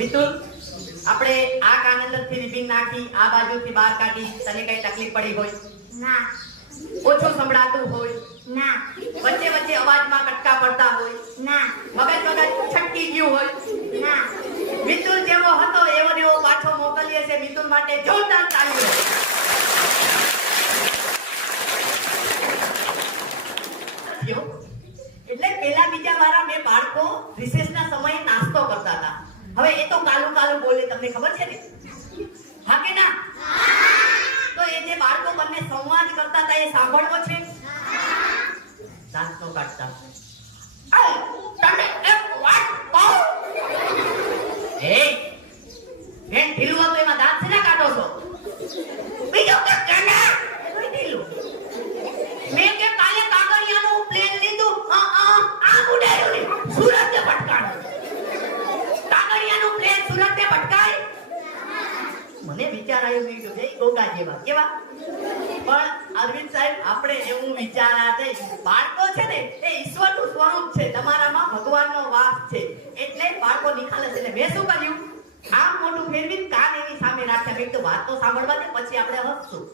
મિતુલ, આપણે આ કાન અંદરથી રિબિન નાખી, આ બાજુથી બહાર કાઢી, તને કઈ તકલીફ પડી હોય? ના. ઓછું સંભળાતું હોય? ના. વચ્ચે વચ્ચે અવાજમાં કટકા પડતા હોય? ના. મગજ છટકી ગયું હોય? ના. મિતુલ જેવો હતો એવો ને એવો પાછો મોકલીએ છે. મિતુલ માટે જોરદાર તાળીઓ. એટલે પેલા બીજા વાળા બે બાળકો રિસેસના સમયે નાસ્તો કરતા હતા. હવે એ તો કાલું કાલું બોલે, તમને ખબર છે ને? હા કે ના? તો એ જે બાળકો બંને સંવાદ કરતા હતા એ સાંભળવો છે? દાંત નો કાઢતા. તમે એક વાત કહો. એ બેન ઢીલું હતું એમાં દાંત છે કાઢો છો? બીજું કે કેના ઢીલું? મેં કે કાલે કાગળિયાનું પ્લેન લીધું, આ ઉડાડ્યું ને સુરત ને ભટકાણું. કાગળિયાનું પ્લેન સુરત ને ભટકાય? મને વિચાર આવ્યો, મેં કીધું જય ગોગા જેવા કેવા. પણ અરવિંદ સાહેબ, આપણે એવું વિચારા નહીં. બાળકો છે ને એ ઈશ્વરનું સ્વરૂપ છે, તમારામાં ભગવાનનો વાસ છે, એટલે બાળકો નિખાલસ. એટલે મેં શું કર્યું, આમ મોટું ફેરવીને કાન એની સામે રાખ્યા. મેં કીધું વાત તો સાંભળવા દે, પછી આપણે હસશું.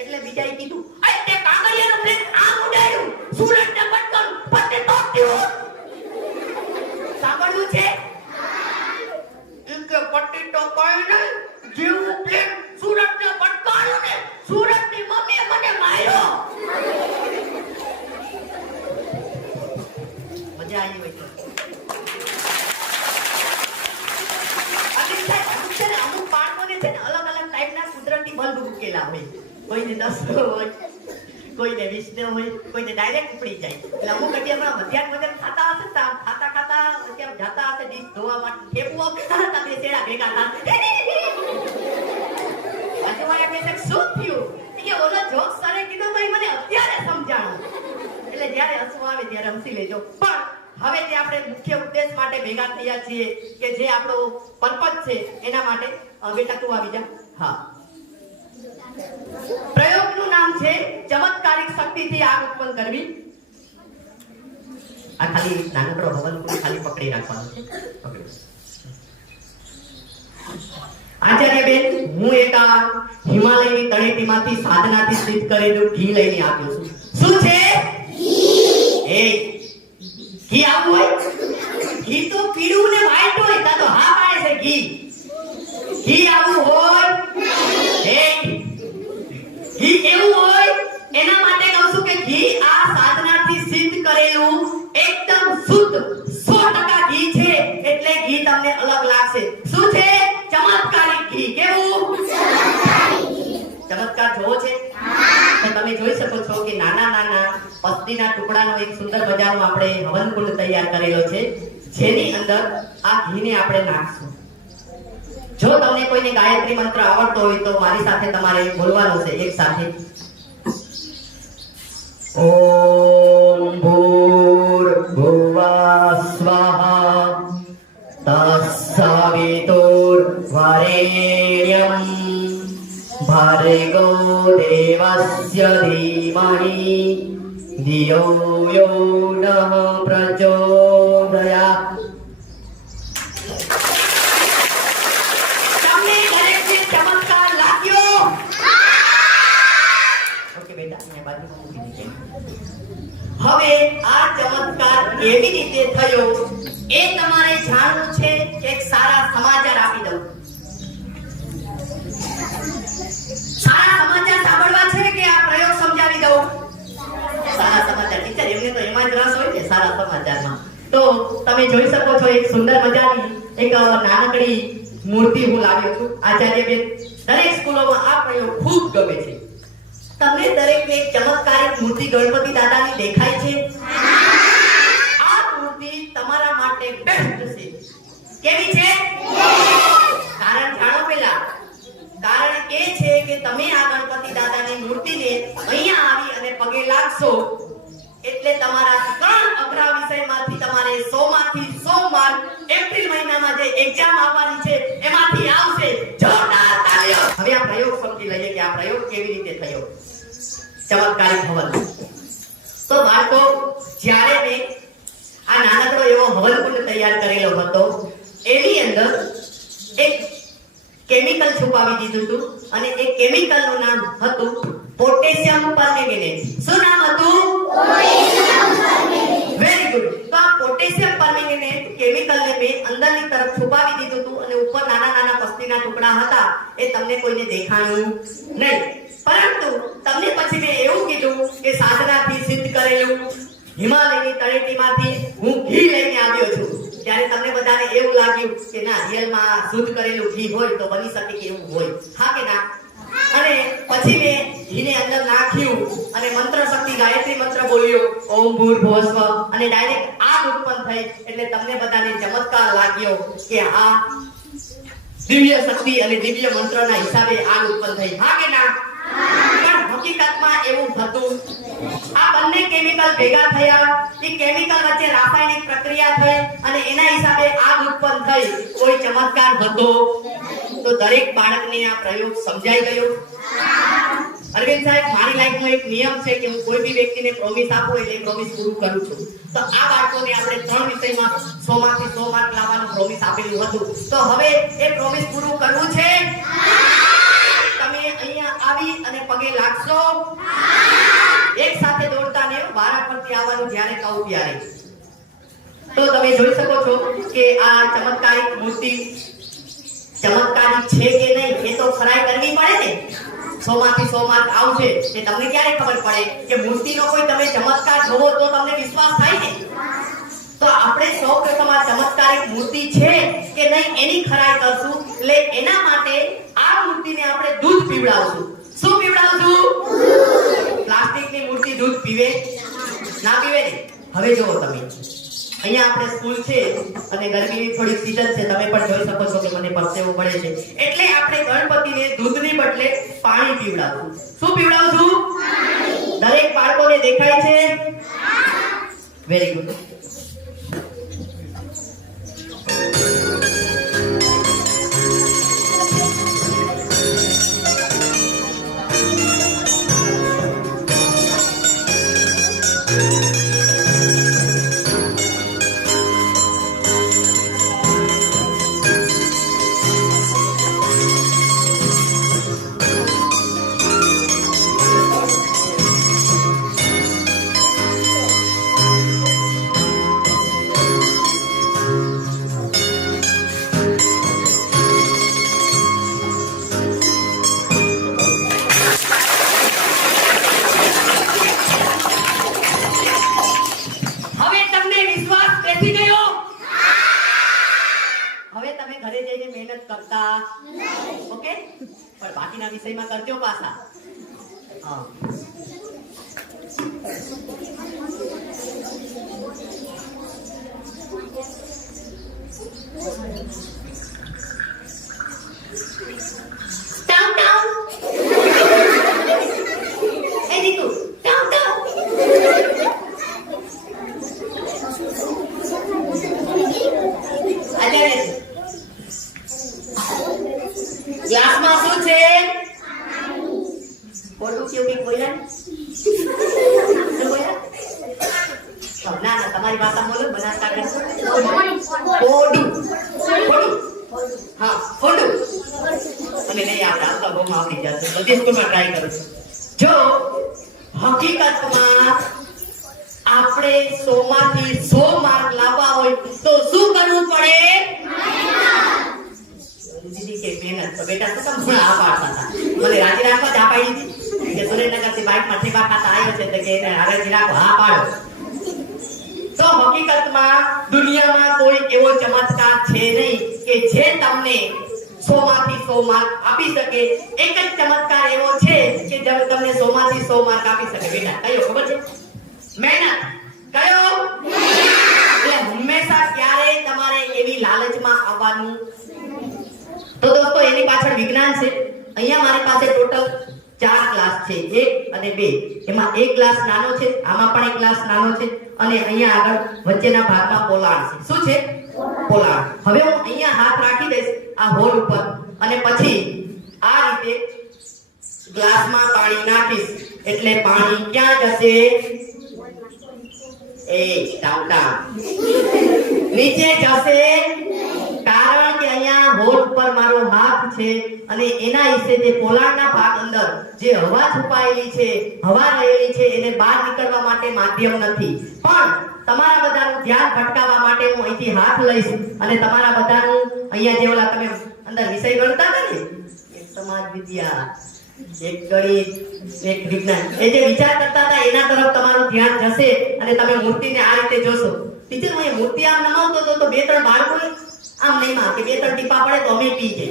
એટલે બીજાએ કીધું, અરે તે કાગળિયાનું પ્લેન આમ ઉડાડ્યું, સુરત ને ભટકાણું, પતે તોડ્યું. સાંભળ્યું છે? કે પટ્ટી તો કોઈ નહીં, જેવું પ્લેન સુરત ને ભટકાણું ને સુરત ની મમ્મીએ મને માર્યો. મજા આવી હોય તો અમુક બાળકોને છે ને અલગ અલગ ટાઈપના કુદરતી બલ્બ મૂકેલા હોય. કોઈને 10 હોય, કોઈને 20 હોય, કોઈને ડાયરેક્ટ ઉપડી જાય. એટલે અમુક અઠિયામાં મધ્યાહન ભોજન ખાતા હશે, ખાતા ખાતા અત્યારે જાતા હશે ડીશ ધોવા માટે, ઠેપુઓ ખાતા બે ચેડા ભેગા હતા. આજુબાજુ કહે છે શું થયું? કે ઓલો જોક સરે કીધું તો મને અત્યારે સમજાણું. એટલે જ્યારે હસવું આવે ત્યારે હસી લેજો. પણ હવે જે આપણે મુખ્ય ઉદ્દેશ માટે ભેગા થયા છીએ, કે જે આપણો પર્પઝ છે, એના માટે બેટા તું આવી જા. હા, પ્રયોગનું નામ છે ચમત્કારિક શક્તિથી આગ ઉત્પન્ન કરવી. આ ખાલી નાનકડો હવન ખાલી પકડી રાખવાનો છે. આચાર્ય બેન, હું એક આ હિમાલયની તળેટીમાંથી સાધનાથી સિદ્ધ કરેલું ઘી લઈને આવ્યો છું. શું છે? એ ઘી આવું હોય? ઘી તો પીળું ને વ્હાઈટ હોય. તા તો હા પાડે છે ઘી. ઘી આવું હોય? ઘી કેવું હોય એના માટે કહું છું કે ઘી આ સાધનાથી સિદ્ધ કરેલું એકદમ શુદ્ધ 100% ઘી છે. એટલે ઘી તમને અલગ લાગશે. શું છે? ચમત્કારિક ઘી. કેવું? ચમત્કાર જોવો છે? તો તમે જોઈ શકો છો કે નાના નાના પત્નીના ટુકડાનો એક સુંદર મજાનો આપણે હવનકુંડ તૈયાર કરેલો છે, જેની અંદર આ ઘીને આપણે નાખશું. જો તમને કોઈને ગાયત્રી મંત્ર આવડતો હોય તો મારી સાથે તમારે બોલવાનું છે એક સાથે. ઓમ ભૂર્ભુવઃ સ્વાહા તત્સવિતુર્વરેણ્યં ભર્ગો દેવસ્ય ધીમહિ ધિયો યો નઃ પ્રચોદયાત્. હવે આ ચમત્કાર કેવી રીતે થયો એ તમારે જાણવું છે. એક સારા સમાચાર આપી દઉં. સારા સમાચાર સાંભળવા છે કે આ પ્રયોગ સમજાવી દઉં? સારા સમાચાર. ટીચર, એમને તો એમાં જ રસ હોય ને સારા સમાચારમાં. તો તમે જોઈ શકો છો એક સુંદર મજાની એક નાનકડી મૂર્તિ હું લાવ્યો છું. આચાર્ય બેન, દરેક સ્કૂલોમાં આ પ્રયોગ ખૂબ ગમે છે. તમને દરેકને એક ચમત્કારિક મૂર્તિ ગણપતિ દાદાની દેખાય છે? આ મૂર્તિ તમારા માટે બેસ્ટ છે. કેવી છે? કારણ જાણો પેલા. કારણ એ છે કે તમે આ ગણપતિ દાદાની મૂર્તિને અહીંયા આવી અને પગે લાગશો એટલે તમારા 3 અઘરા વિષયમાંથી તમારે 100 માંથી 100 માર્ક એપ્રિલ મહિનામાં જે એક્ઝામ આવવાની છે એમાંથી આવશે. જોરદાર તાળીઓ. હવે આ પ્રયોગ સમજી લઈએ કે આ પ્રયોગ કેવી રીતે થયો. ચમત્કારિક હવન. તો બાળકો, જ્યારે મેં આ નાનકડો એવો હવનકુંડ તૈયાર કરેલો હતો, એની અંદર એક કેમિકલ છુપાવી દીધું હતું અને એ કેમિકલનું નામ હતું પોટેશિયમ પરમેંગેનેટ. શું નામ હતું? Very good. તો આ પોટેશિયમ પરમેંગેનેટ કેમિકલને મેં અંદરની તરફ છુપાવી દીધું હતું અને ઉપર નાના નાના પસ્તીના ટુકડા હતા. એ તમને કોઈને દેખાણું નહીં. પરંતુ તમને પછી મેં એવું કીધું કે સાધનાથી સિદ્ધ કરેલું હિમાલયની તળેટીમાંથી હું ઘી લઈને આવ્યો છું. ત્યારે તમને બધાને એવું લાગ્યું કે ના, રિયલમાં શુદ્ધ કરેલું ઘી હોય તો બની શકે કે એવું હોય. હા કે ના? અને પછી મેં ઘીને અંદર નાખ્યું અને મંત્ર શક્તિ ગાયત્રી મંત્ર બોલ્યો, ઓમ ભૂર્ભુવસ્વ, અને ડાયરેક્ટ આગ ઉત્પન્ન થઈ. એટલે તમને બધાને ચમત્કાર લાગ્યો કે આ દિવ્ય શક્તિ અને દિવ્ય મંત્રના હિસાબે આગ ઉત્પન્ન થઈ. હા કે ના? પણ હકીકતમાં એવું હતું, આ બંને કેમિકલ ભેગા થયા, એ કેમિકલ વચ્ચે રાસાયણિક પ્રક્રિયા થઈ અને એના હિસાબે આગ ઉત્પન્ન થઈ. કોઈ ચમત્કાર હતો? તો દરેક બાળકને આ પ્રયોગ સમજાઈ ગયો? અરવિંદ સાહેબ, મારી લાઈફનો એક નિયમ છે કે હું કોઈ બી વ્યક્તિને પ્રોમિસ આપું એટલે પ્રોમિસ પૂરું કરું છું. તો આ બાળકોને આપણે 3 વિષયમાં 100 માંથી 100 માર્ક લાવવાનું પ્રોમિસ આપેલું હતું. તો હવે એ પ્રોમિસ પૂરું કરવું છે. તમે અહીંયા આવી અને પગે લાગશો. એક સાથે દોડતા ને વારા પરથી આવવાનું જ્યારે કહું ત્યારે. તો તમે જોઈ શકો છો કે આ ચમત્કારિક મૂર્તિ ચમત્કારિક છે કે નહીં એ તો ફરાઈ કરવી પડે ને. 100 માંથી 100 માર્ક આવશે એ તમને ક્યારે ખબર પડે કે મૂર્તિનો કોઈ તમે ચમત્કાર જોવો તો તમને વિશ્વાસ થાય ને. તો આપણે સૌપ્રથમ આ ચમત્કારિક મૂર્તિ છે કે નહીં એની ખરાઈ કરશું. એટલે એના માટે આ મૂર્તિને આપણે દૂધ પીવડાવશું. શું પીવડાવશું? પ્લાસ્ટિકની મૂર્તિ દૂધ પીવે? ના પીવે ને. હવે જુઓ તમે, અહીંયા આપણે સ્કૂલ છે અને ગરમીની થોડી સીઝન છે, તમે પણ જોઈ શકો છો કે મને પરસેવો પડે છે. એટલે આપણે ગણપતિને દૂધની બદલે પાણી પીવડાવશું. શું પીવડાવશું? દરેક બાળકોને દેખાય છે? Very good. ઓકે, પણ બાકીના વિષયમાં કરજો પાછા. હા, ક્લાસમાં શું છે? ખોટું કેવું કઈક બોલ્યા? શું બોલ્યા? ના ના, તમારી ભાષા બોલો. બનાસકાંઠા ખોડું. ખોડું, હા ખોડું. અને નહીં આપણે આપણા બહુ આવડી જશે. બધી સ્કૂલમાં ટ્રાય કરું છું. જો હકીકતમાં આપણે 100 માંથી 100 માર્ક લાવવા હોય તો શું કરવું પડે? દીદી કે મહેનત. તો બેટા તો તમે આ પાડતા હતા, મને રાજી રાખવા જ આ પાડી દીધી કે સુરેન્દ્રનગરથી બાઇકમાં ઠેકા ખાતા આવ્યો છે તો કે એને રાજી રાખો, હા પાડો. તો હકીકતમાં દુનિયામાં કોઈ એવો ચમત્કાર છે નહીં કે જે તમને 100 માંથી 100 માર્ક આપી શકે. એક જ ચમત્કાર એવો છે કે જે તમને 100 માંથી 100 માર્ક આપી શકે. બેટા કયો ખબર છે? મહેનત. કયો? એટલે હંમેશા ક્યારે તમારે એવી લાલચમાં આવવાનું. તો દોસ્તો એની પાછળ વિજ્ઞાન છે. અહીંયા મારી પાસે ટોટલ 4 ક્લાસ છે, 1 અને 2. એમાં એક ક્લાસ નાનો છે, આમાં પણ એક ક્લાસ નાનો છે અને અહીંયા આગળ વચ્ચેના ભાગમાં પોલાણ છે. શું છે? પોલાણ. હવે હું અહીંયા હાથ રાખી દઈશ આ હોલ ઉપર અને પછી આ રીતે ગ્લાસમાં પાણી નાખીશ. એટલે પાણી ક્યાં જશે? ટાઉટા નીચે જશે. કારણ કે અહીંયા હોલ ઉપર મારો હાથ છે અને એના વિશે જે પોલાણના ભાગ અંદર જે હવા છુપાયેલી છે, હવા રહેલી છે, એને બહાર નીકળવા માટે માધ્યમ નથી. પણ તમારા બધાનું ધ્યાન ભટકાવવા માટે હું અહીંથી હાથ લઈશ અને તમારા બધાનું અહીંયા જે ઓલા તમે અંદર વિષય ગણતા હતા ને, એક સમાજ વિદ્યા, એક ગણિત, એક વિજ્ઞાન, એ જે વિચાર કરતા હતા એના તરફ તમારું ધ્યાન જશે અને તમે મૂર્તિને આ રીતે જોશો. ટીચર હું એ મૂર્તિ આમ નમાવતો હતો તો બે ત્રણ બાળકો આમ નહીં માં કે બે ત્રણ ટીપા પડે તો અમે પી જઈએ.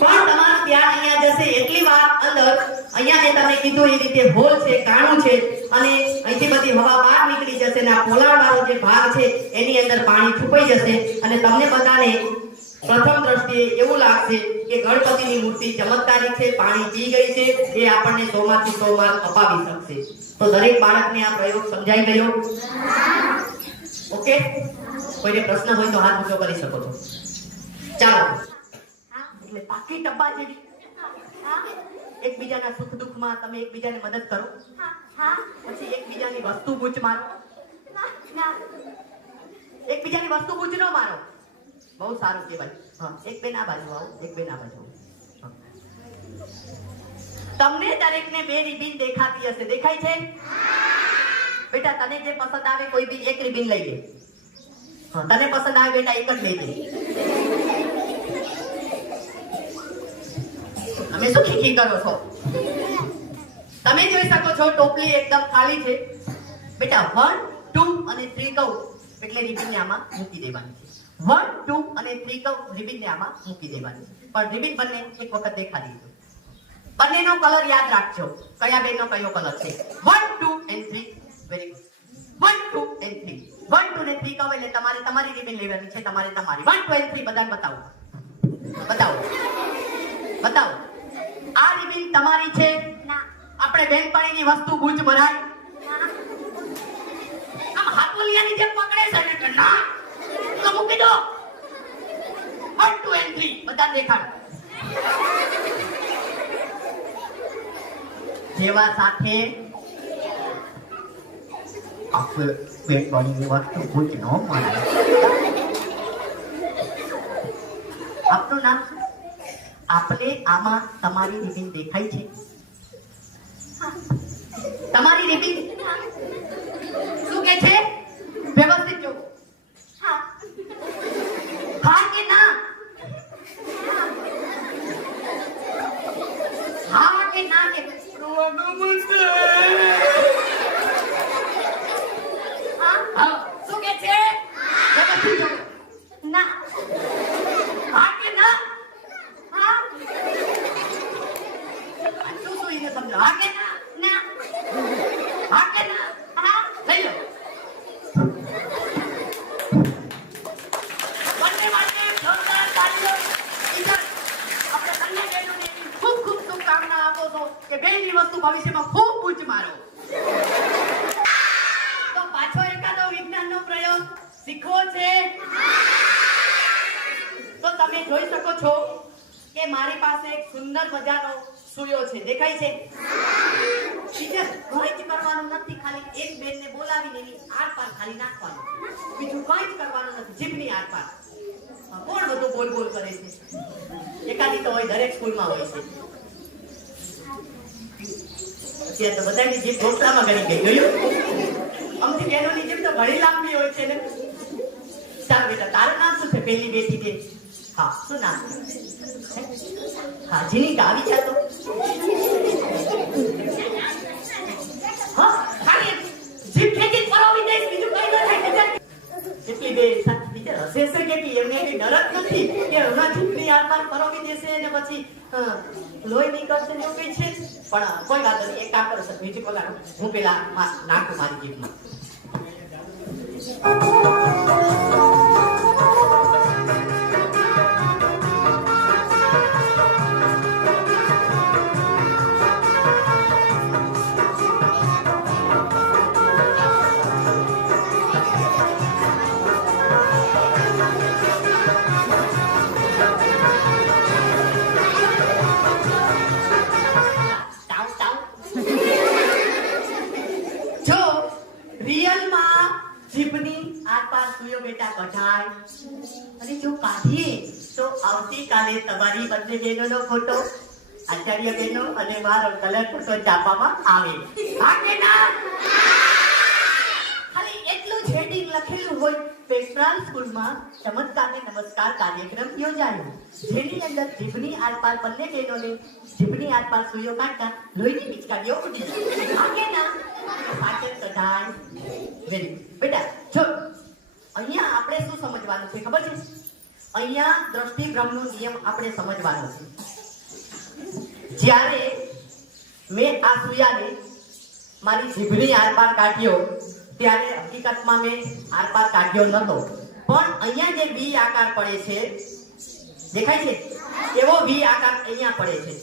પણ તમારું ધ્યાન અહીંયા જશે એટલી વાર અંદર અહીંયા મેં તમને કીધું એ રીતે હોલ છે, કાણું છે અને અહીંથી બધી હવા બહાર નીકળી જશે અને આ પોલાણ વાળો જે ભાગ છે એની અંદર પાણી છુપાઈ જશે અને તમને બધાને પ્રથમ દ્રષ્ટિએ એવું લાગશે કે ગણપતિની મૂર્તિ ચમત્કારિક છે, પાણી પી ગઈ છે, એ આપણને 100 માંથી 100 માર્ક અપાવી શકશે. તો દરેક બાળકને આ પ્રયોગ સમજાઈ ગયો? ઓકે, કોઈને પ્રશ્ન હોય તો હાથ ઊંચો કરી શકો છો. ચાલો, એટલે પાકી ટપ્પા જેવી એકબીજાના સુખ દુઃખમાં તમે એકબીજાને મદદ કરો, પછી એકબીજાની વસ્તુ બૂચ મારો. એકબીજાની વસ્તુ બૂચ ન મારો. બહુ સારું કહેવાય. હા, એક બેન આ બાજુ આવો, એક બેન આ બાજુ આવો. તમને દરેકને બે રિબીન દેખાતી હશે, દેખાય છે? બેટા તને જે પસંદ આવે કોઈ બી એક રિબીન લઈ લે. હા, તને પસંદ આવે બેટા એક જ લઈ લે. તમે શું ખીખી કરો છો? તમે જોઈ શકો છો ટોપલી એકદમ ખાલી છે. બેટા 1, 2 અને 3 કહું એટલે રિબીનને આમાં મૂકી દેવાની છે. 1, 2 અને 3 કહું રિબીનને આમાં મૂકી દેવાની. પણ રિબીન બંને એક વખત દેખાડી દીધું. બંનેનો કલર યાદ રાખજો. કયા બેનનો કયો કલર છે? 1, 2 and 3. Very good. 1, 2 and 3. 1, 2 ને 3 કહો એટલે તમારે તમારી રિબીન લેવાની છે, તમારે તમારી. 1, 2 and 3 બધાને બતાવો. બતાવો. બતાવો. આ રિબીન તમારી છે? ના. આપણે બેનપણીની વસ્તુ બૂચ મરાય? આમ હાથોલિયાની જેમ પકડે છે ને ના. તો મૂકી દો. 1, 2 and 3 બધાને દેખાડો. જેવા સાથે આપણે બેનપણીની વસ્તુ બૂચ ન મરાય. આપનું નામ શું? આપણે આમાં તમારી રિબીન દેખાય છે? તમારી રિબીન શું કે છે? વ્યવસ્થિત જો. હા કે ના? હા કે ના કે શું કે છે? વ્યવસ્થિત જો. ના. હા કે ના? હા કે ના? ના. હા કે ના? હા. લઈ લો. બંને માટે જોરદાર તાળીઓ. ટીચર, આપણે બંને બહેનોને ખૂબ ખૂબ શુભકામના આપો છો કે બેની વસ્તુ ભવિષ્યમાં ખૂબ બૂચ મારો. તો પાછો એકાદો વિજ્ઞાનનો પ્રયોગ શીખવો છે? તો તમે જોઈ શકો છો કે મારી પાસે એક સુંદર મજાનો સૂયો છે, દેખાય છે? ટીચર, કંઈ જ કરવાનું નથી, ખાલી એક બેનને બોલાવીને એની આરપાર ખાલી નાખવાનું, બીજું કંઈ જ કરવાનું નથી. જીભની આરપાર. કોણ બધું બોલ બોલ કરે છે? એકાદી તો હોય, દરેક સ્કૂલમાં હોય છે. અત્યારે તો બધાની જીભ ઢોકળામાં ગળી ગઈ, જોયું? અમથી બહેનોની જીભ તો ઘણી લાંબી હોય છે ને. સારું બેટા, તારું નામ શું છે? પહેલી બેટી છે. હા, શું નામ છે? હા, જીની આવી જા તો. હા, ખાલી જીભ ખેંચી ફરવી દઈશ, બીજું કઈ ન થાય. એટલી બે સાચી ટીચર હશે છે કે એમને કઈ ડર જ નથી કે હમણાં જીભની આરપાર ફરવી દેશે અને પછી લોહી નીકળશે ને એવું કઈ છે. પણ કોઈ વાત નહીં, એક કામ કરો સર, મ્યુઝિક વગાડો, હું પેલા નાખું મારી જીભમાં. જીભની આરપાર સૂયો બેટા કઢાય અને જો કાઢીએ તો આવતીકાલે તમારી બંને બહેનોનો ફોટો આચાર્ય બહેનો અને મારો કલર ફોટો છાપવામાં આવે. હા કે ના? ખાલી એટલું જ હેડિંગ લખેલું હોય, પેટ્રાલ સ્કૂલમાં ચમત્કારને નમસ્કાર કાર્યક્રમ યોજાયો, જેની અંદર જીભની આરપાર બંને બહેનોને જીભની આરપાર સૂયો કાઢતા લોહીની પિચકારીઓ ઉડી. હા કે ના? પાછળ કઢાય. વેરી બેટા જો અહીંયા આપણે શું સમજવાનું છે ખબર છે? અહીંયા દ્રષ્ટિભ્રમનો નિયમ આપણે સમજવાનો છે. જ્યારે મેં આ સૂયાને મારી જીભની આરપાર કાઢ્યો ત્યારે હકીકતમાં મેં આરપાર કાઢ્યો નતો, પણ અહીંયા જે વી આકાર પડે છે, દેખાય છે? એવો વી આકાર અહીંયા પડે છે.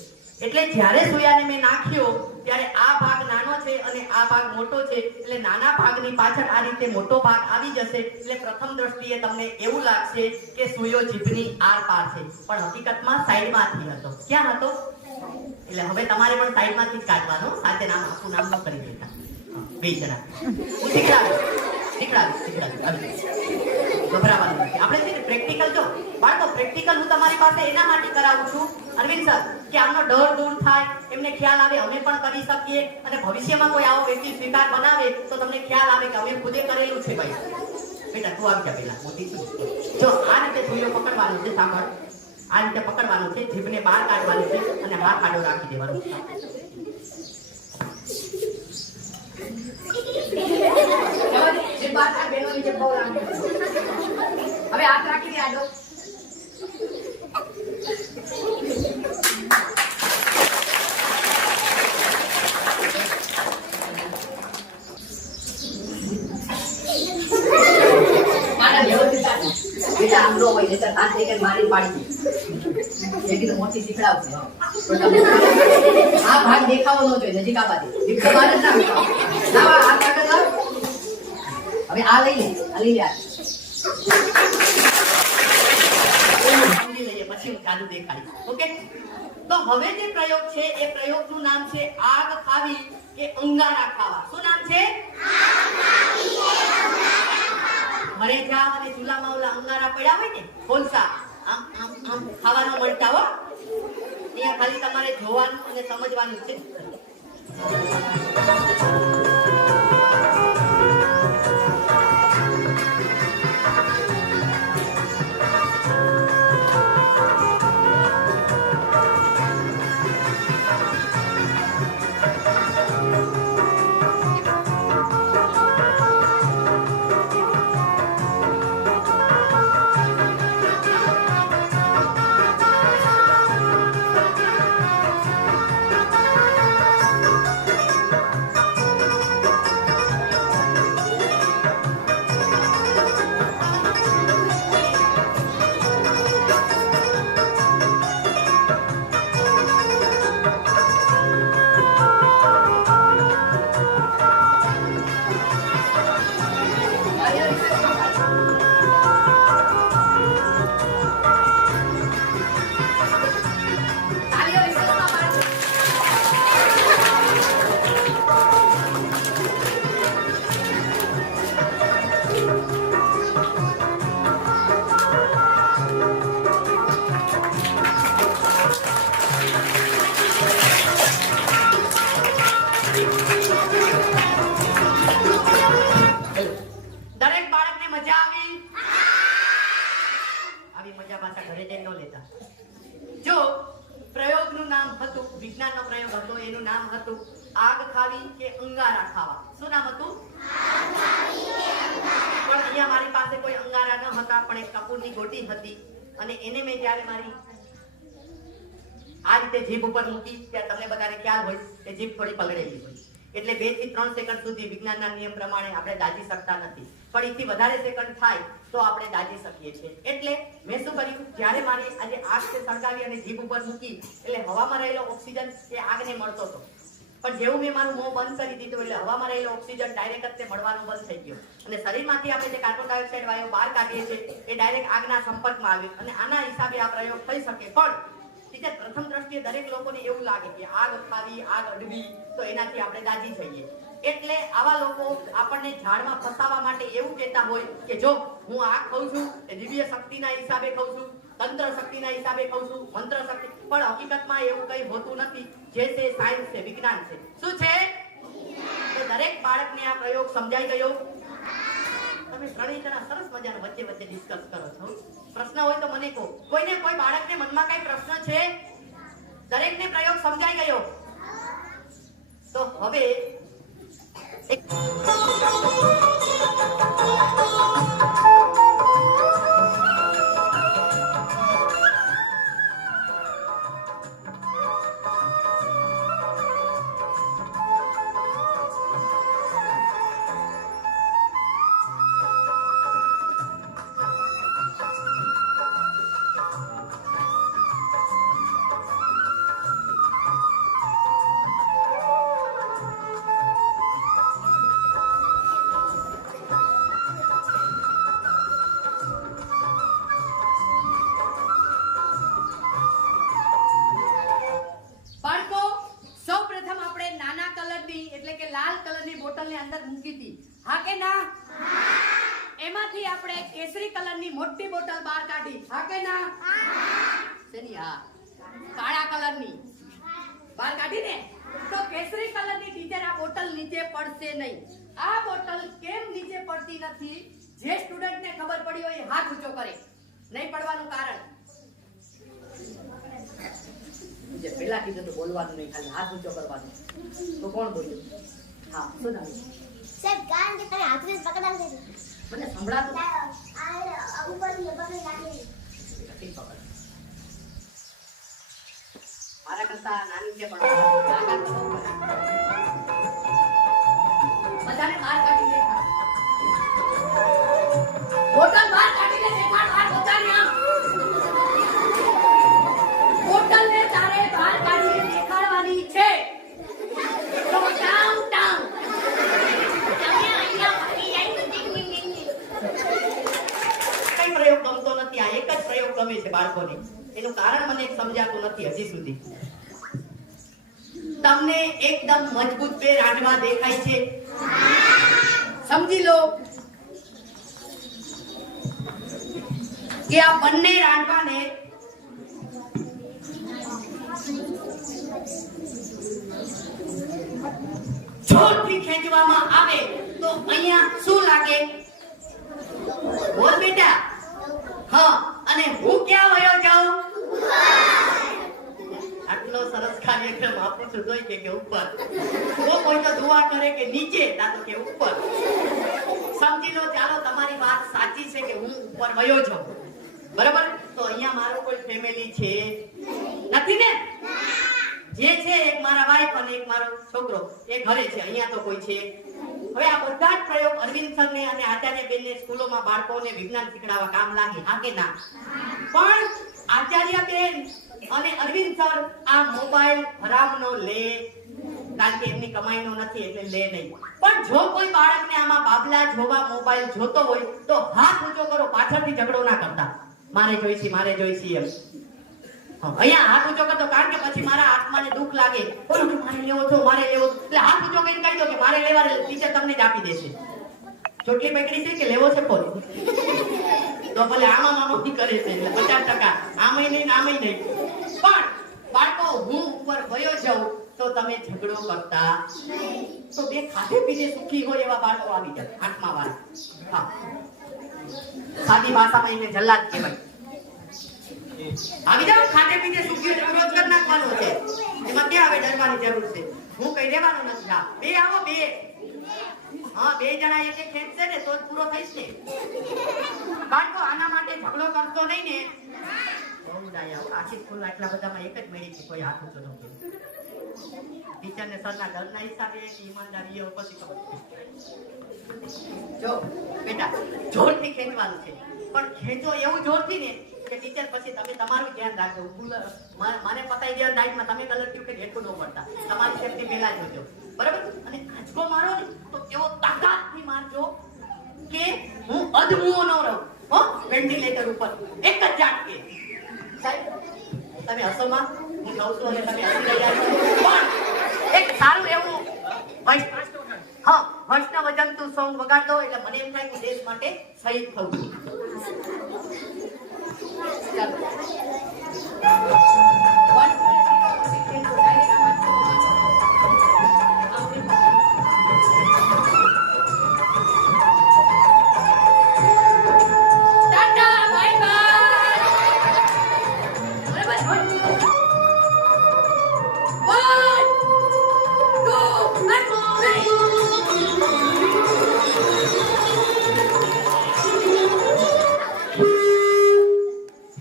એટલે જ્યારે સૂયાને મેં નાખ્યો ત્યારે આ ભાગ નાનો છે અને આ ભાગ મોટો છે, એટલે નાના ભાગની પાછળ આ રીતે મોટો ભાગ આવી જશે. એટલે પ્રથમ દ્રષ્ટિએ તમને એવું લાગશે કે સૂયો જીભની આરપાર છે, પણ હકીકતમાં સાઈડમાંથી હતો. ક્યાં હતો? એટલે હવે તમારે પણ સાઈડમાંથી જ કાઢવાનો, સાથે નામ આખું નામ ન કરી દેતા. બે જણા હું શીખડાવીશ. ગભરાવાનું નથી. આપણે છે ને પ્રેક્ટિકલ, જો બાળકો પ્રેક્ટિકલ હું તમારી પાસે એના માટે કરાવું છું અરવિંદ સર, કે આમનો ડર દૂર થાય, એમને ખ્યાલ આવે અમે પણ કરી શકીએ, અને ભવિષ્યમાં કોઈ આવો વ્યક્તિ સ્વીકાર બનાવે તો તમને ખ્યાલ આવે કે અમે ખુદે કરેલું છે. ભાઈ બેટા તું આવી જા, પેલા મોટી છું. જો આ રીતે સૂયો પકડવાનું છે, સાંભળ, આ રીતે પકડવાનું છે, જીભને બહાર કાઢવાની છે અને હાથ આડો રાખી દેવાનો. હવે હાથ રાખી દે આડો. બેટા આમ નો હોય, નહીતર 5 સેકન્ડ મારી પાડી દે. તો મોટી શીખડાવશે. આ ભાગ દેખાવો ન જોઈએ, નજીક આવવા દે. હવે આ લઈ લે, પછી હું ચાલુ દેખાડીશ. ઓકે, તો હવે જે પ્રયોગ છે એ પ્રયોગનું નામ છે આગ ખાવી કે અંગારા ખાવા. શું નામ છે? ઘરે જાવ અને ચૂલામાં ઓલા અંગારા પડ્યા હોય ને, કોલસા, આમ આમ આમ ખાવાનો મળતા હો. અહીંયા ખાલી તમારે જોવાનું અને સમજવાનું છે. વિજ્ઞાનનો પ્રયોગ હતો, એનું નામ હતું આગ ખાવી કે અંગારા ખાવા. શું નામ હતું? પણ અહીંયા મારી પાસે કોઈ અંગારા ન હતા, પણ એક કપૂરની ગોટી હતી, અને એને મેં જ્યારે મારી આ રીતે જીભ ઉપર મૂકી ત્યારે તમને બધાને ખ્યાલ હોય કે જીભ થોડી પગડેલી હોય, એટલે 2 થી 3 સેકન્ડ સુધી વિજ્ઞાનના નિયમ પ્રમાણે આપણે દાજી શકતા નથી, પણ એથી વધારે સેકન્ડ થાય તો આપણે દાજી શકીએ છીએ. એટલે મેં શું કર્યું, જ્યારે મારી આજે આગ સળગાવી અને જીભ ઉપર મૂકી એટલે હવામાં રહેલો ઓક્સિજન એ આગને મળતો હતો, પણ જેવું મેં મારું મોં બંધ કરી દીધું એટલે હવામાં રહેલો ઓક્સિજન ડાયરેક્ટ જ મળવાનું બંધ થઈ ગયો, અને શરીરમાંથી આપણે જે કાર્બન ડાયોક્સાઇડ વાયુ બહાર કાઢીએ છીએ એ ડાયરેક્ટ આગના સંપર્કમાં આવ્યો, અને આના હિસાબે આ પ્રયોગ થઈ શકે. પણ પ્રથમ દ્રષ્ટિએ દરેક લોકોને એવું લાગે કે આગ ખાવી, આગ અડવી, તો એનાથી આપણે દાજી જઈએ. એટલે આવા લોકો આપણને ઝાડમાં ફસાવા માટે એવું કહેતા હોય કે જો હું આગ ખાઉં છું એ દિવ્ય શક્તિના હિસાબે ખાઉં છું, તંત્ર શક્તિના હિસાબે કહું છું, મંત્ર શક્તિ, પણ હકીકતમાં એવું કંઈ હોતું નથી. જે છે સાયન્સ છે, વિજ્ઞાન છે. શું છે? તો દરેક બાળકને આ પ્રયોગ સમજાઈ ગયો? તમે ત્રણેય જણા સરસ મજાનો વચ્ચે વચ્ચે ડિસ્કસ કરો છો. પ્રશ્ન હોય તો મને કહો. કોઈને કોઈ બાળકને મનમાં કઈ પ્રશ્ન છે? દરેકને પ્રયોગ સમજાઈ ગયો? તો હવે એક બોટલની અંદર મૂકી હતી. હા કે ના? એમાંથી આપણે કેસરી કલરની મોટી બોટલ બહાર કાઢી. હા કે ના? શેની? હા, કાળા કલરની બહાર કાઢી ને. તો કેસરી કલરની ટીચર આ બોટલ નીચે પડશે નહીં. આ બોટલ કેમ નીચે પડતી નથી? જે સ્ટુડન્ટને ખબર પડી હોય એ હાથ ઊંચો કરે. નહીં પડવાનું કારણ જે પહેલા કીધું તો બોલવાનું નહીં, ખાલી હાથ ઊંચો કરવાનો. તો કોણ બોલ્યું? હા, શું નામ? સાહેબ કાન કે તારે હાથ में पकड़ा दे મને સંભળાતું आ ऊपर ये पकड़ लागे મારા કરતા નાની છે પણ તાકાત તો બહુ છે. બધાને બહાર કાઢી દેખા. બોટલ બહાર કાઢીને દેખાડ. આ પોતાની આમ બોટલને તારે બહાર કાઢીને દેખાડવાની છે. તો ટાઉ ટાઉ કઈ પ્રયોગ ગમતો નથી. આ એક જ પ્રયોગ ગમે છે બાળકોને. એનું કારણ મને સમજાતું નથી હજી સુધી. તમને એકદમ મજબૂત બે રાંડવા દેખાય છે? સમજી લો કે આ બંને રાંડવાને જોરથી ખેંચવામાં આવે તો અહીંયા શું લાગે? બોલ બેટા. હા, અને હું ક્યાં વયો જાઉં? આટલો સરસ કાર્યક્રમ આપું છું તોય કે ઉપર. કોઈ તો દુઆ કરે કે નીચે, તાતો કે ઉપર. સમજી લો. ચાલો તમારી વાત સાચી છે કે હું ઉપર વયો જાઉં, બરાબર. તો અહીંયા મારું કોઈ ફેમિલી છે નથી ને? જે છે એક મારા વાઈફ અને એક મારો છોકરો એ ઘરે છે. અહીંયા તો કોઈ છે. હવે આ બધા જ પ્રયોગ અરવિંદ સર ને અને આચાર્ય બેન ને સ્કૂલોમાં બાળકોને વિજ્ઞાન શીખડાવવા કામ લાગે. હા કે ના? પણ આચાર્ય બેન અને અરવિંદ સર આ મોબાઈલ હરામનો લે, કારણ કે એમની કમાઈનો નથી એટલે લે નહીં. પણ જો કોઈ બાળકને આમાં બાબલા જોવા મોબાઈલ જોતો હોય તો હાથ ઊંચો કરો. પાછળથી ઝઘડો ના કરતા, મારે જોઈશી મારે જોઈશી એમ. અહીંયા હાથ ઊંચો કરતો, કારણ કે પછી મારા આત્માને દુઃખ લાગે. બોલો કે મારે લેવો છો, મારે લેવો. એટલે હાથ ઊંચો કરીને કહી દો કે મારે લેવા, ટીચર તમને જ આપી દેશે. ચોટલી પકડી છે કે લેવો છે ફોન? તો ભલે આમાં મામા કરે છે એટલે 50% આમાંય નહીં આમાંય નહીં. પણ બાળકો હું ઉપર વયો જાઉં તો તમે ઝઘડો કરતા તો બે ખાધે પીને સુખી હોય એવા બાળકો આવી જાય. 8મા વાળા. હા, સાદી ભાષામાં એને જલ્લાદ કહેવાય. આવી જાવ ખાધે પીને સુખી હોય વિરોધ કરી નાખવાનો છે. એમાં ક્યાં હવે ડરવાની જરૂર છે? હું કઈ દેવાનું નથી. હા, બે આવો બે. હા, બે જણા એક ખેંચશે ને તો જ પૂરો થઈશ ને. બાળકો આના માટે ઝઘડો કરતો નહીં ને. આખી સ્કૂલ આટલા બધામાં એક જ મેળી છે, કોઈ હાથ ઊંચો ન કરે. ટીચર ને સરના ઘરના હિસાબે ઈમાનદારી પછી ખબર. જો બેટા, જોરથી ખેંચવાનું છે, પણ ખેંચો એવું જોરથી ને કે ટીચર પછી તમે તમારું ધ્યાન રાખજો. મને પતાઈ દેવા ડાઈટમાં તમે કલર ક્યુ કે હેઠું ન પડતા. તમારી સેફટી પહેલા જોજો, બરાબર. અને આંચકો મારો ને તો એવો તાકાતથી મારજો કે હું અધમુઓ ન રહું. હો, વેન્ટિલેટર ઉપર એક જ ઝાટકે. સાહેબ તમે હસો માં, હું કહું છું અને તમે હસી રહ્યા છો. પણ એક સારું એવું વૈષ્ણવ જંતુ સોંગ વગાડ દો એટલે મને એમ થાય કે દેશ માટે શહીદ થવું છું.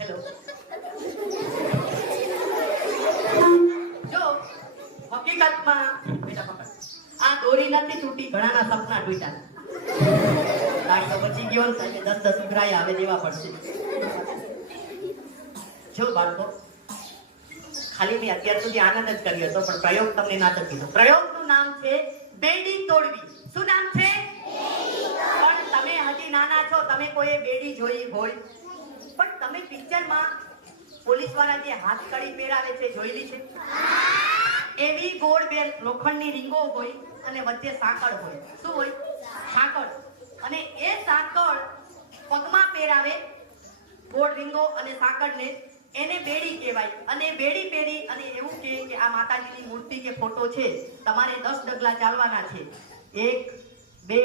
હેલો. જો હકીકતમાં બેટા પકડ. આ દોરી નથી તૂટી, ઘણાના સપના તૂટ્યા. કાંઈ તો બચી ગયો ને સાહેબ 10 ઉઘરાયા હવે દેવા પડશે. જો બાળકો, ખાલી મેં અત્યાર સુધી આનંદ જ કર્યો હતો, પણ પ્રયોગ તમને ના તો કીધો. પ્રયોગનું નામ છે બેડી તોડવી. શું નામ છે? પણ તમે હજી નાના છો, તમે કોઈ બેડી જોઈ હોય, પણ તમે પિક્ચરમાં પોલીસ વાળા જે હાથ કડી પહેરાવે છે જોયેલી છે? એવી ગોળ બે લોખંડની રીંગો હોય અને વચ્ચે સાંકળ હોય. શું હોય? સાંકળ. અને એ સાંકળ પગમાં પહેરાવે, ગોળ રીંગો અને સાંકળને, એને બેડી કહેવાય. અને બેડી પહેરી અને એવું કહે કે આ માતાજીની મૂર્તિ કે ફોટો છે, તમારે 10 ડગલા ચાલવાના છે. 1 2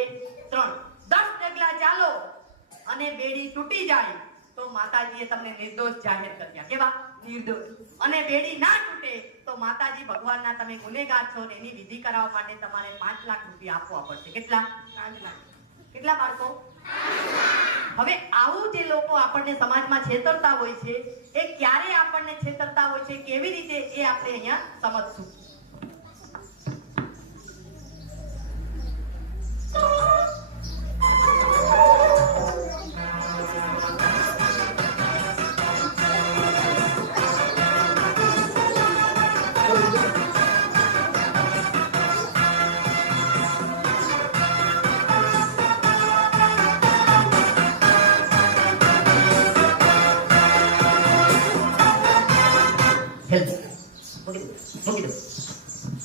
3 10 ડગલા ચાલો અને બેડી તૂટી જાય તો માતાજીએ તમને નિર્દોષ જાહેર કર્યા. કેવા? નિર્દોષ. અને બેડી ના તૂટે તો માતાજી ભગવાનના તમે ગુનેગાર છો ને એની વિધિ કરાવવા માટે તમારે 5 લાખ રૂપિયા આપવા પડશે. કેટલા? 5 લાખ. કેટલા બાળકો? હવે આવું જે લોકો આપણને સમાજમાં છેતરતા હોય છે, એ ક્યારે આપણને છેતરતા હોય છે, કેવી રીતે, એ આપણે અહીંયા સમજશું.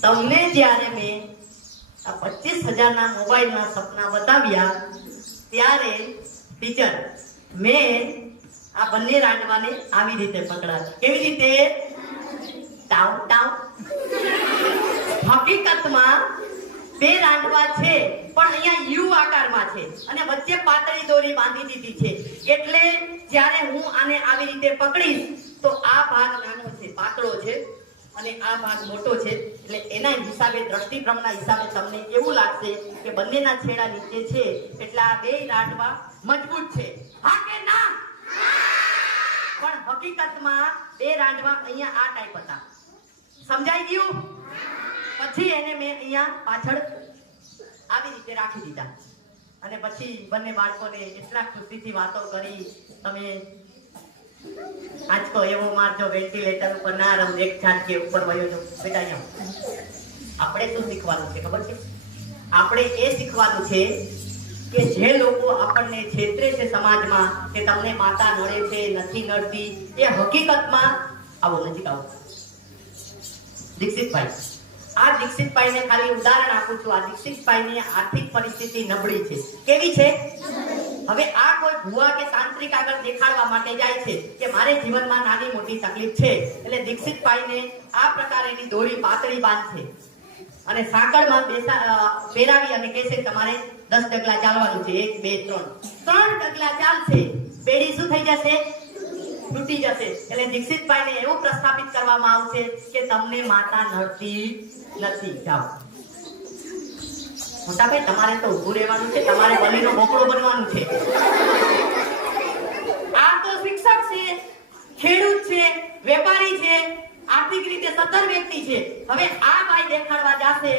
તમને જ્યારે મેં આ 25,000 મોબાઈલના સપના બતાવ્યા ત્યારે ટીચર મેં આ બંને રાંડવાને આવી રીતે પકડાયા. કેવી રીતે? Tau tau. હકીકતમાં બે રાંડવા છે, પણ અહીંયા યુ આકારમાં છે અને વચ્ચે પાતળી દોરી બાંધી દીધી છે. એટલે જ્યારે હું આને આવી રીતે પકડીશ તો આ ભાગ નાનો છે, પાતળો છે, અને આ ભાગ મોટો છે. એટલે એના હિસાબે, દ્રષ્ટિભ્રમના હિસાબે તમને એવું લાગશે કે બંનેના છેડા નીચે છે, એટલે આ બે રાંડવા મજબૂત છે. હા કે ના? પણ હકીકતમાં બે રાંડવા અહીંયા આ ટાઈપ હતા. સમજાઈ ગયું? પછી એને મેં અહીંયા પાછળ આવી રીતે રાખી દીધા અને પછી બંને બાળકોને એટલા ખુશીથી વાતો કરી. તમે આંચકો એવો મારજો, વેન્ટિલેટર ઉપર ના રમ, એક છાંટકે ઉપર વયો જો. બેટા આપણે શું શીખવાનું છે ખબર છે? આપણે એ શીખવાનું છે કે જે લોકો આપણને છેતરે છે સમાજમાં, કે તમને માતા નડે છે, નથી નડતી, એ હકીકતમાં, આવો નજીક આવો દીક્ષિતભાઈ, આ દીક્ષિતભાઈને ખાલી ઉદાહરણ આપું છું. આ દીક્ષિતભાઈની આર્થિક પરિસ્થિતિ નબળી છે. કેવી છે? હવે આ કોઈ ભુવા કે તાંત્રિક આગળ દેખાડવા માટે જાય છે કે મારે જીવનમાં નાની મોટી તકલીફ છે, એટલે દીક્ષિતભાઈને આ પ્રકારેની દોરી પાતળી બાંધશે અને સાંકળમાં પહેરાવી અને કહેશે તમારે 10 ડગલા ચાલવાનું છે. 1 2 3 ડગલા ચાલશે, બેડી શું થઈ જશે? તૂટી જશે. એટલે દીક્ષિતભાઈને એવું પ્રસ્થાપિત કરવામાં આવશે કે તમને માતા નડતી નથી. જાઓ મોટાભાઈ, તમારે તો ઊભું રહેવાનું છે, તમારે બલીનો બોકડો બનવાનું છે. આ તો શિક્ષક છે, ખેડૂત છે, વેપારી છે, આર્થિક રીતે સદ્ધર વ્યક્તિ છે. હવે આ ભાઈ દેખાડવા જશે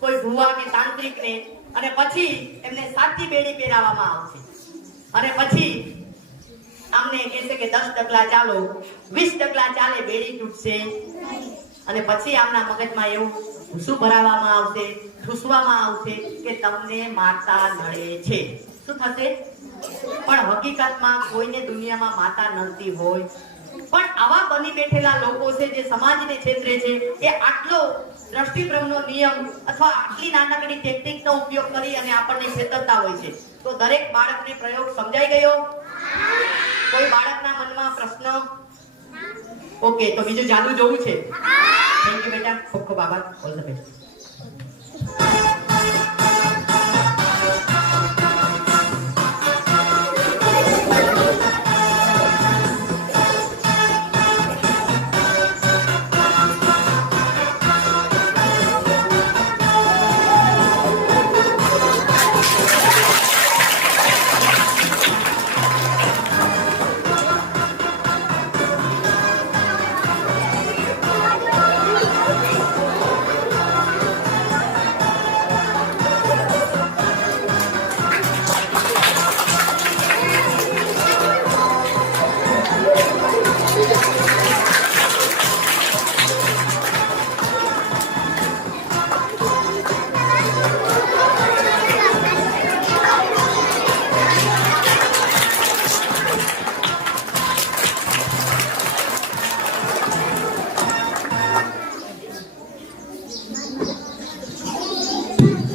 કોઈ ભુવા કે તાંત્રિકને, અને પછી એમને સાચી બેડી પહેરાવવામાં આવશે અને પછી આમને કહેશે કે 10 ડગલા ચાલો. 20 ડગલા ચાલે, બેડી તૂટશે અને પછી આમના મગજમાં એવું શું ભરાવવામાં આવશે, ઠૂસવામાં આવશે કે તમને માતા નડે છે. શું થશે? પણ હકીકતમાં કોઈને દુનિયામાં માતા નડતી હોય, પણ આવા બની બેઠેલા લોકો છે જે સમાજને છેતરે છે, એ આટલો દ્રષ્ટિભ્રમનો નિયમ અથવા આટલી નાનકડી ટેકનિકનો ઉપયોગ કરી અને આપણને છેતરતા હોય છે. તો દરેક બાળકને પ્રયોગ સમજાઈ ગયો? કોઈ બાળક બાળકના મનમાં પ્રશ્ન? ઓકે, તો બીજું જાદુ જોવું છે? થેન્ક યુ બેટા, ખૂબ ખૂબ આભાર. All the best.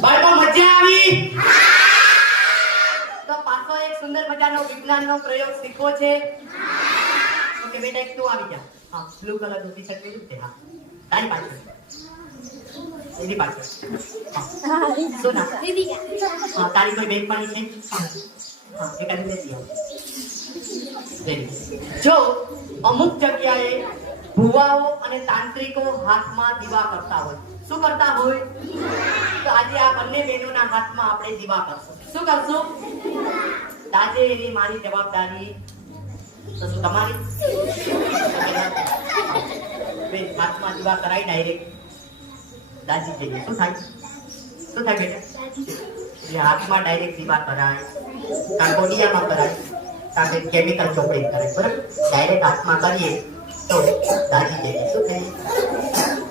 બાળકો મજા આવી? તો પાછો એક સુંદર મજાનો વિજ્ઞાનનો પ્રયોગ શીખવો છે. ઓકે બેટા, એક તું આવી જા. હા, બ્લુ કલરનું ટી-શર્ટ પહેર્યું છે. હા, તારી પાછળ. એની પાછળ. હા, સોના. હા, તારી કોઈ બેગ પણ છે? હા, એકાદી લેતી આવ. Very good. જો અમુક જગ્યાએ ભુવાઓ અને તાંત્રિકો હાથમાં દીવા કરતા હોય, શું કરતા હોય? તો આજે આ બંને બહેનોના હાથમાં આપણે દીવા કરશું. શું કરશું? આજે એની મારી જવાબદારી, તો શું તમારી? બેન હાથમાં દીવા કરાય ડાયરેક્ટ દાજી જઈએ. શું થાય? શું થાય બેટા? એટલે હાથમાં ડાયરેક્ટ દીવા કરાય, કાં કોડિયામાં કરાય, કાં કેમિકલ ચોપડી કરાય. બરાબર, ડાયરેક્ટ હાથમાં કરીએ તો દાજી જઈએ. શું થાય?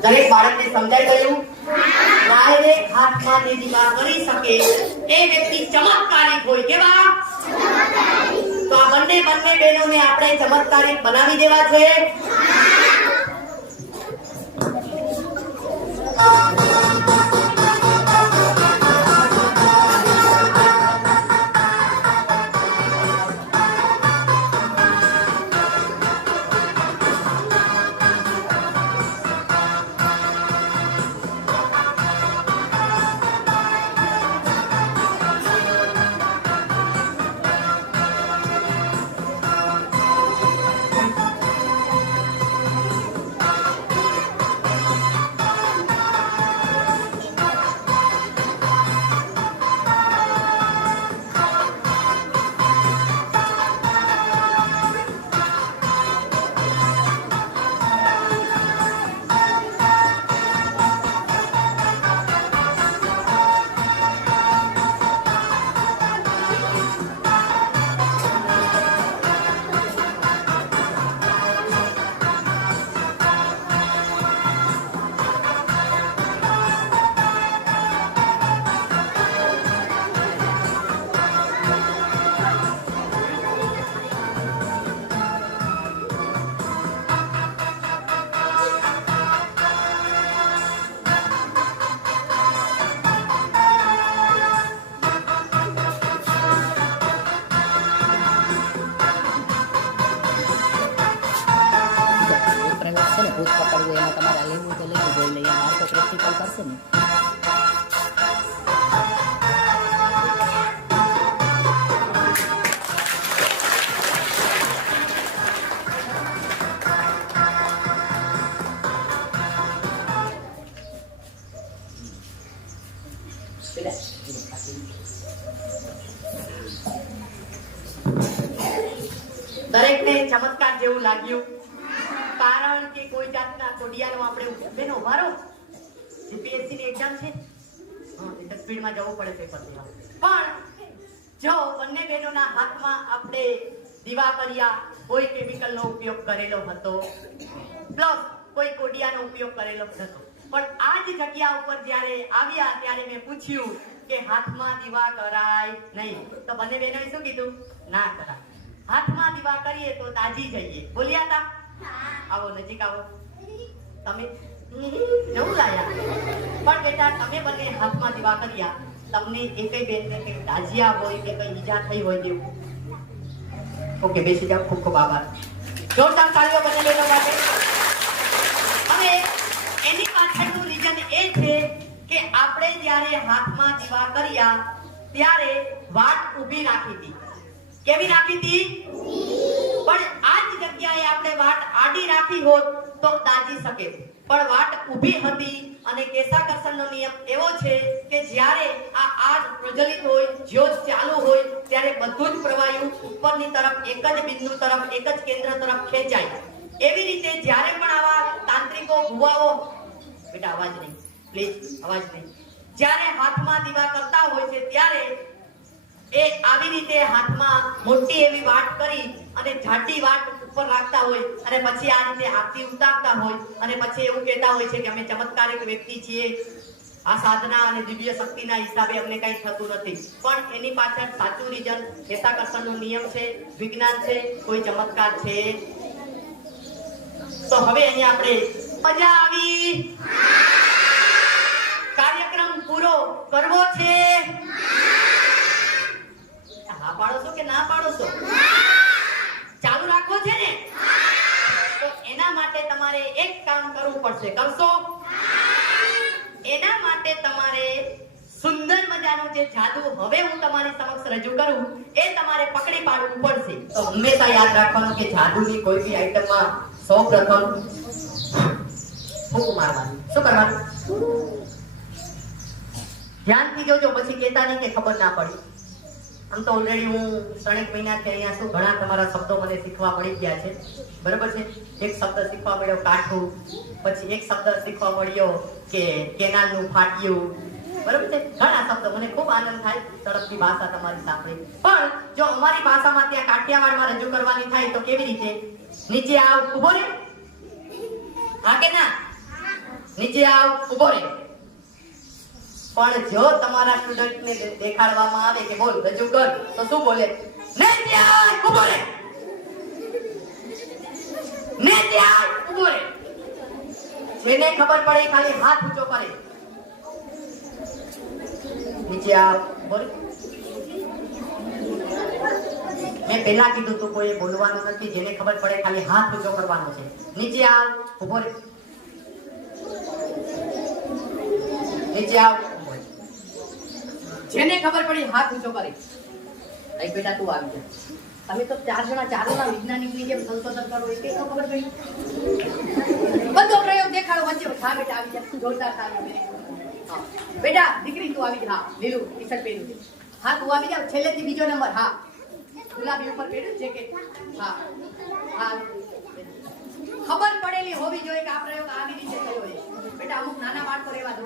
દરેક બાળકને સમજાઈ ગયું? ડાયરેક્ટ હાથમાં જે દીવા કરી શકે એ વ્યક્તિ ચમત્કારિક હોય. કેવા? તો આ બંને બહેનોને આપણે ચમત્કારિક બનાવી દેવા છે. ભૂત પકડવું એમાં તમારે લેવું તો લેવું જોઈએ, એટલે અહીંયા બાળકો પ્રેક્ટિકલ કરશે ને. દરેકને ચમત્કાર જેવું લાગ્યું, કારણ કે કોઈ જાતના કોડિયાનો આપણે બેનો ઉભારો જીપીએસસી ની એક્ઝામ છે, એટલે સ્પીડમાં જવું પડે પેપર દેવા. પણ જો બંને બહેનોના હાથમાં આપણે દીવા કર્યા, કોઈ કેમિકલનો ઉપયોગ કરેલો હતો, પ્લસ કોઈ કોડિયાનો ઉપયોગ કરેલો હતો, પણ આ જ જગ્યા ઉપર જ્યારે આવ્યા ત્યારે મેં પૂછ્યું કે હાથમાં દીવા કરાય નહીં, તો બંને બહેનોએ શું કીધું? ના કરાય. હાથમાં દીવા કરીએ તો દાજી જઈએ. બોલ્યા હતા? આવો નજીક આવો. તમે જવું લાયા, પણ બેટા તમે બંને હાથમાં દીવા કર્યા, તમને એકેય બેનને કે દાજ્યા હોય કે કઈ ઈજા થઈ હોય તેવું? ઓકે, બેસી જાઓ. ખૂબ ખૂબ આભાર. જોરદાર તાળીઓ બંને બહેનો માટે. હવે એની પાછળનું રીઝન એ છે કે આપણે જ્યારે હાથમાં દીવા કર્યા ત્યારે વાટ ઊભી રાખી હતી. કેવી રાખી હતી? પણ આ જ જગ્યાએ આપણે વાટ આડી રાખી હોત તો દાજી શકે, પણ વાટ ઊભી હતી. અને કેશાકર્ષણનો નિયમ એવો છે કે જ્યારે આ આગ પ્રજ્વલિત હોય, જ્યોત ચાલુ હોય, ત્યારે બધું જ પ્રવાહી ઉપરની તરફ એક જ બિંદુ તરફ, એક જ કેન્દ્ર તરફ ખેંચાય. એવી રીતે જ્યારે પણ આવા તાંત્રિકો ભુવાઓ, બેટા અવાજ નહીં પ્લીઝ, અવાજ નહીં, જ્યારે હાથમાં દીવા કરતા હોય છે ત્યારે એ આવી રીતે હાથમાં મોટી એવી વાટ કરી અને જાડી વાટ ઉપર રાખતા હોય અને પછી આ રીતે આરતી ઉતારતા હોય અને પછી એવું કહેતા હોય છે કે અમે ચમત્કારિક વ્યક્તિ છીએ, આ સાધના અને દિવ્ય શક્તિના હિસાબે અમને કંઈ થતું નથી. પણ એની પાછળ સાચું રીઝન કેશાકર્ષણનો નિયમ છે, વિજ્ઞાન છે, કોઈ ચમત્કાર છે. તો હવે અહીંયા આપણે મજા આવી, કાર્યક્રમ પૂરો કરવો છે. હા પાડો છો કે ના પાડો છો? ચાલુ રાખવો છે ને? તો એના માટે તમારે એક કામ કરવું પડશે. કરશો? એના માટે તમારે સુંદર મજાનું જે જાદુ હવે હું તમારી સમક્ષ રજૂ કરું એ તમારે પકડી પાડવું પડશે. તો હંમેશા યાદ રાખવાનું કે જાદુની કોઈ બી આઈટમમાં સૌપ્રથમ ફૂંક મારવાની. શું કરવાનું? ધ્યાનથી જોજો, પછી કહેતા નહીં કે ખબર ના પડી. આમ તો ઓલરેડી હું 3 મહિનાથી અહીંયા છું, ઘણા તમારા શબ્દો મને શીખવા મળી ગયા છે, બરાબર છે. એક શબ્દ શીખવા મળ્યો કાઠું, પછી એક શબ્દ શીખવા મળ્યો કે કેનાલનું ફાટ્યું, બરાબર છે. ઘણા શબ્દો મને ખૂબ આનંદ થાય તરફથી ભાષા તમારી સાંભળી. પણ જો અમારી ભાષામાં ત્યાં કાઠિયાવાડમાં રજૂ કરવાની થાય તો કેવી રીતે? નીચે આવ, ઊભો રે. હા કે ના? નીચે આવ, ઊભો રે. પણ જો તમારા સ્ટુડન્ટને દેખાડવામાં આવે કે બોલ રજૂ કર, તો શું બોલે? ને ત્યાં ઊભો રે, ને ત્યાં ઊભો રે. જેને ખબર પડે ખાલી હાથ ઊંચો કરે. નીચે આવ, ઊભો રે. મેં પહેલા કીધું તું કોઈ બોલવાનું નથી, જેને ખબર પડે ખાલી હાથ ઊંચો કરવાનો છે. નીચે આવ, ઊભો રે. નીચે આવ, જેને ખબર પડી હાથ ઊંચો કરે. એક બેટા તું આવી જા. તમે તો 4 જણા 4 ના વૈજ્ઞાનિકની જેમ સંશોધન કરો, એ કઈ ખબર પડી? બધો પ્રયોગ દેખાડો વચ્ચે. હા બેટા આવી જા, જોરદાર તાળી. હા બેટા, દીકરી તું આવી જા. હા લીલું ટી-શર્ટ પહેર્યું છે. હા તું આવી જા, છેલ્લેથી બીજો નંબર. હા ગુલાબી ઉપર પહેર્યું છે કે? હા હા, ખબર પડેલી હોવી જોઈએ કે આ પ્રયોગ આવી રીતે થયો છે. બેટા અમુક નાના બાળકો રહેવા દો.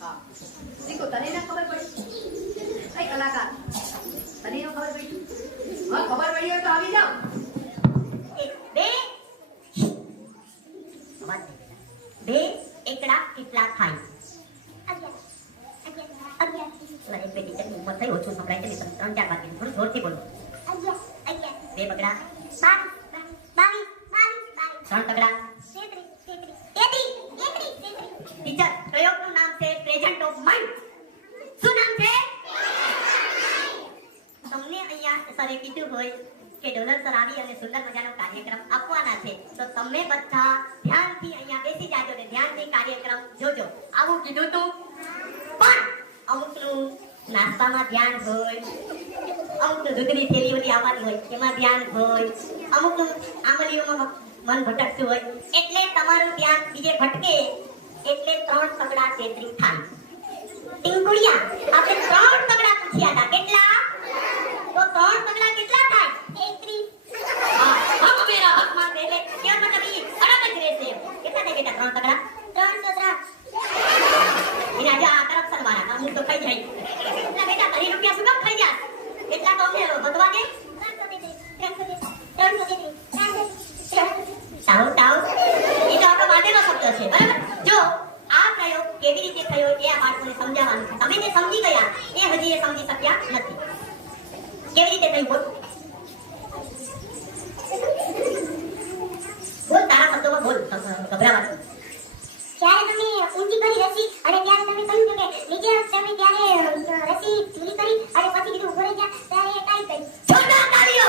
હા દીકો, તને ના ખબર પડી? કઈ કલાકાર તને નો ખબર પડી? હા ખબર પડી હોય તો આવી જાઓ. 2 એકડા કેટલા થાય? 11 એક બે ટીચરની ઉંમર થઈ, ઓછું સંભળાય છે, 3-4 વાર કીધું, થોડું જોરથી બોલો. 11 2 બગડા, 22 3 તગડા. 33 ટીચર, પ્રયોગનું નામ છે પ્રેઝન્ટ ઓફ માઇન્ડ. શું નામ છે? તમને અહીંયા સરે કીધું હોય કે ડોલર સર આવી અને સુંદર મજાનો કાર્યક્રમ આપવાના છે, તો તમે બધા ધ્યાનથી અહીંયા બેસી જાજો ને ધ્યાનથી કાર્યક્રમ જોજો. આવું કીધું તું, પણ અમુકનું નાસ્તામાં ધ્યાન હોય, અમુકનું દૂધની થેલી બધી આવવાની હોય એમાં ધ્યાન હોય, અમુકનું આંગળીઓમાં મન ભટકતું હોય, એટલે તમારું ધ્યાન બીજે ભટકે, એટલે 3 તગડા 33 થાય. ટીંકુડિયા, આપણે 3 તગડા પૂછ્યા હતા, કેટલા? તો 3 તગડા કેટલા થાય? 33 હા, હક મેરા હક માં દે લે, કેમ મતલબ ઈ અડગ જ રહેશે. કેટલા થાય બેટા 3 તગડા? 303 એના જા કરપ્શન વાળા કામ તો ખાઈ જાય. એટલા બેટા 30 રૂપિયા શું કામ ખાઈ જા? એટલા તો અમે ભગવા દે. 333 તાવ તાવ, એ તો આપણો બાંધેલો શબ્દ છે, બરાબર? જો આ પ્રયોગ કેવી રીતે થયો એ આ બાળકોને સમજાવવાનું છે. તમે જે સમજી ગયા એ હજી એ સમજી શક્યા નથી. કેવી રીતે થયું બોલ? બોલ, તારા શબ્દોમાં બોલ, ગભરાવાનું. જ્યારે તમે ઊંચી કરી રસી અને ત્યારે તમે કહ્યું કે નીચે તમે ત્યારે રસી ઢીલી કરી અને પછી કીધું ઉભો રહી જા, ત્યારે એ કાઈ કર્યું. જોરદાર તાળીઓ.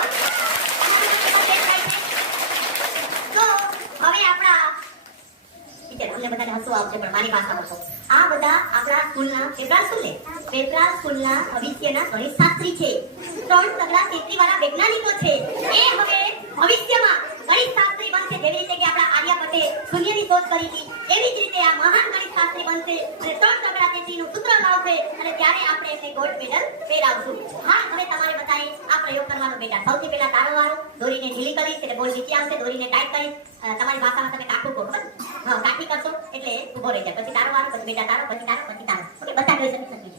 આ બધા આપણા સ્કૂલના પેપરા સ્કૂલ ને પેપરા સ્કૂલના ભવિષ્યના ગણિત શાસ્ત્રી છે. 3 તગડા તેત્રી વાળા વૈજ્ઞાનિકો છે. એ હવે ભવિષ્યમાં ગણિત શાસ્ત્રી બનશે. જેવી રીતે કે આપણા આર્યભટ્ટે શૂન્યની શોધ કરી હતી, એવી જ રીતે આ મહાન ગણિત શાસ્ત્રી બનશે અને 3 તગડા તેત્રીનું સૂત્ર લાવશે અને ત્યારે આપણે એમને ગોલ્ડ મેડલ પહેરાવશું. હા, હવે તમારે બધાએ આ પ્રયોગ કરવાનો બેટા. સૌથી પહેલા તારો વારો. દોરીને ઢીલી કરીશ એટલે બોલ નીચે આવશે. દોરીને ટાઈટ કરીશ. તમારી ભાષામાં તમે કાઠું કહો, ખબર? હા, કાઠી કરશો એટલે ઊભો રહી જાય. પછી તારો વારો, પછી બેટા તારો, પછી તારો, પછી તારો. ઓકે, બધા જોઈ શકે છે.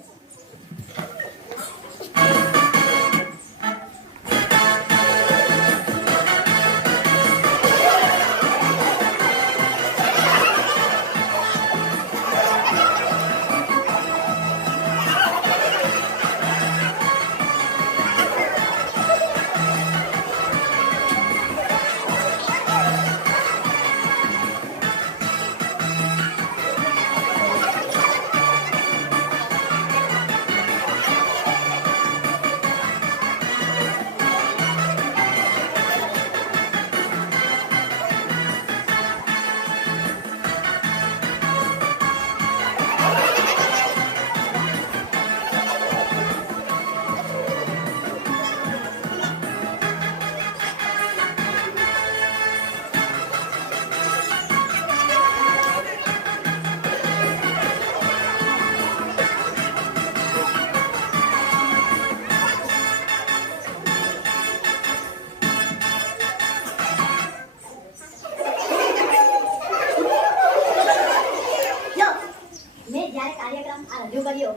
રજૂ કર્યો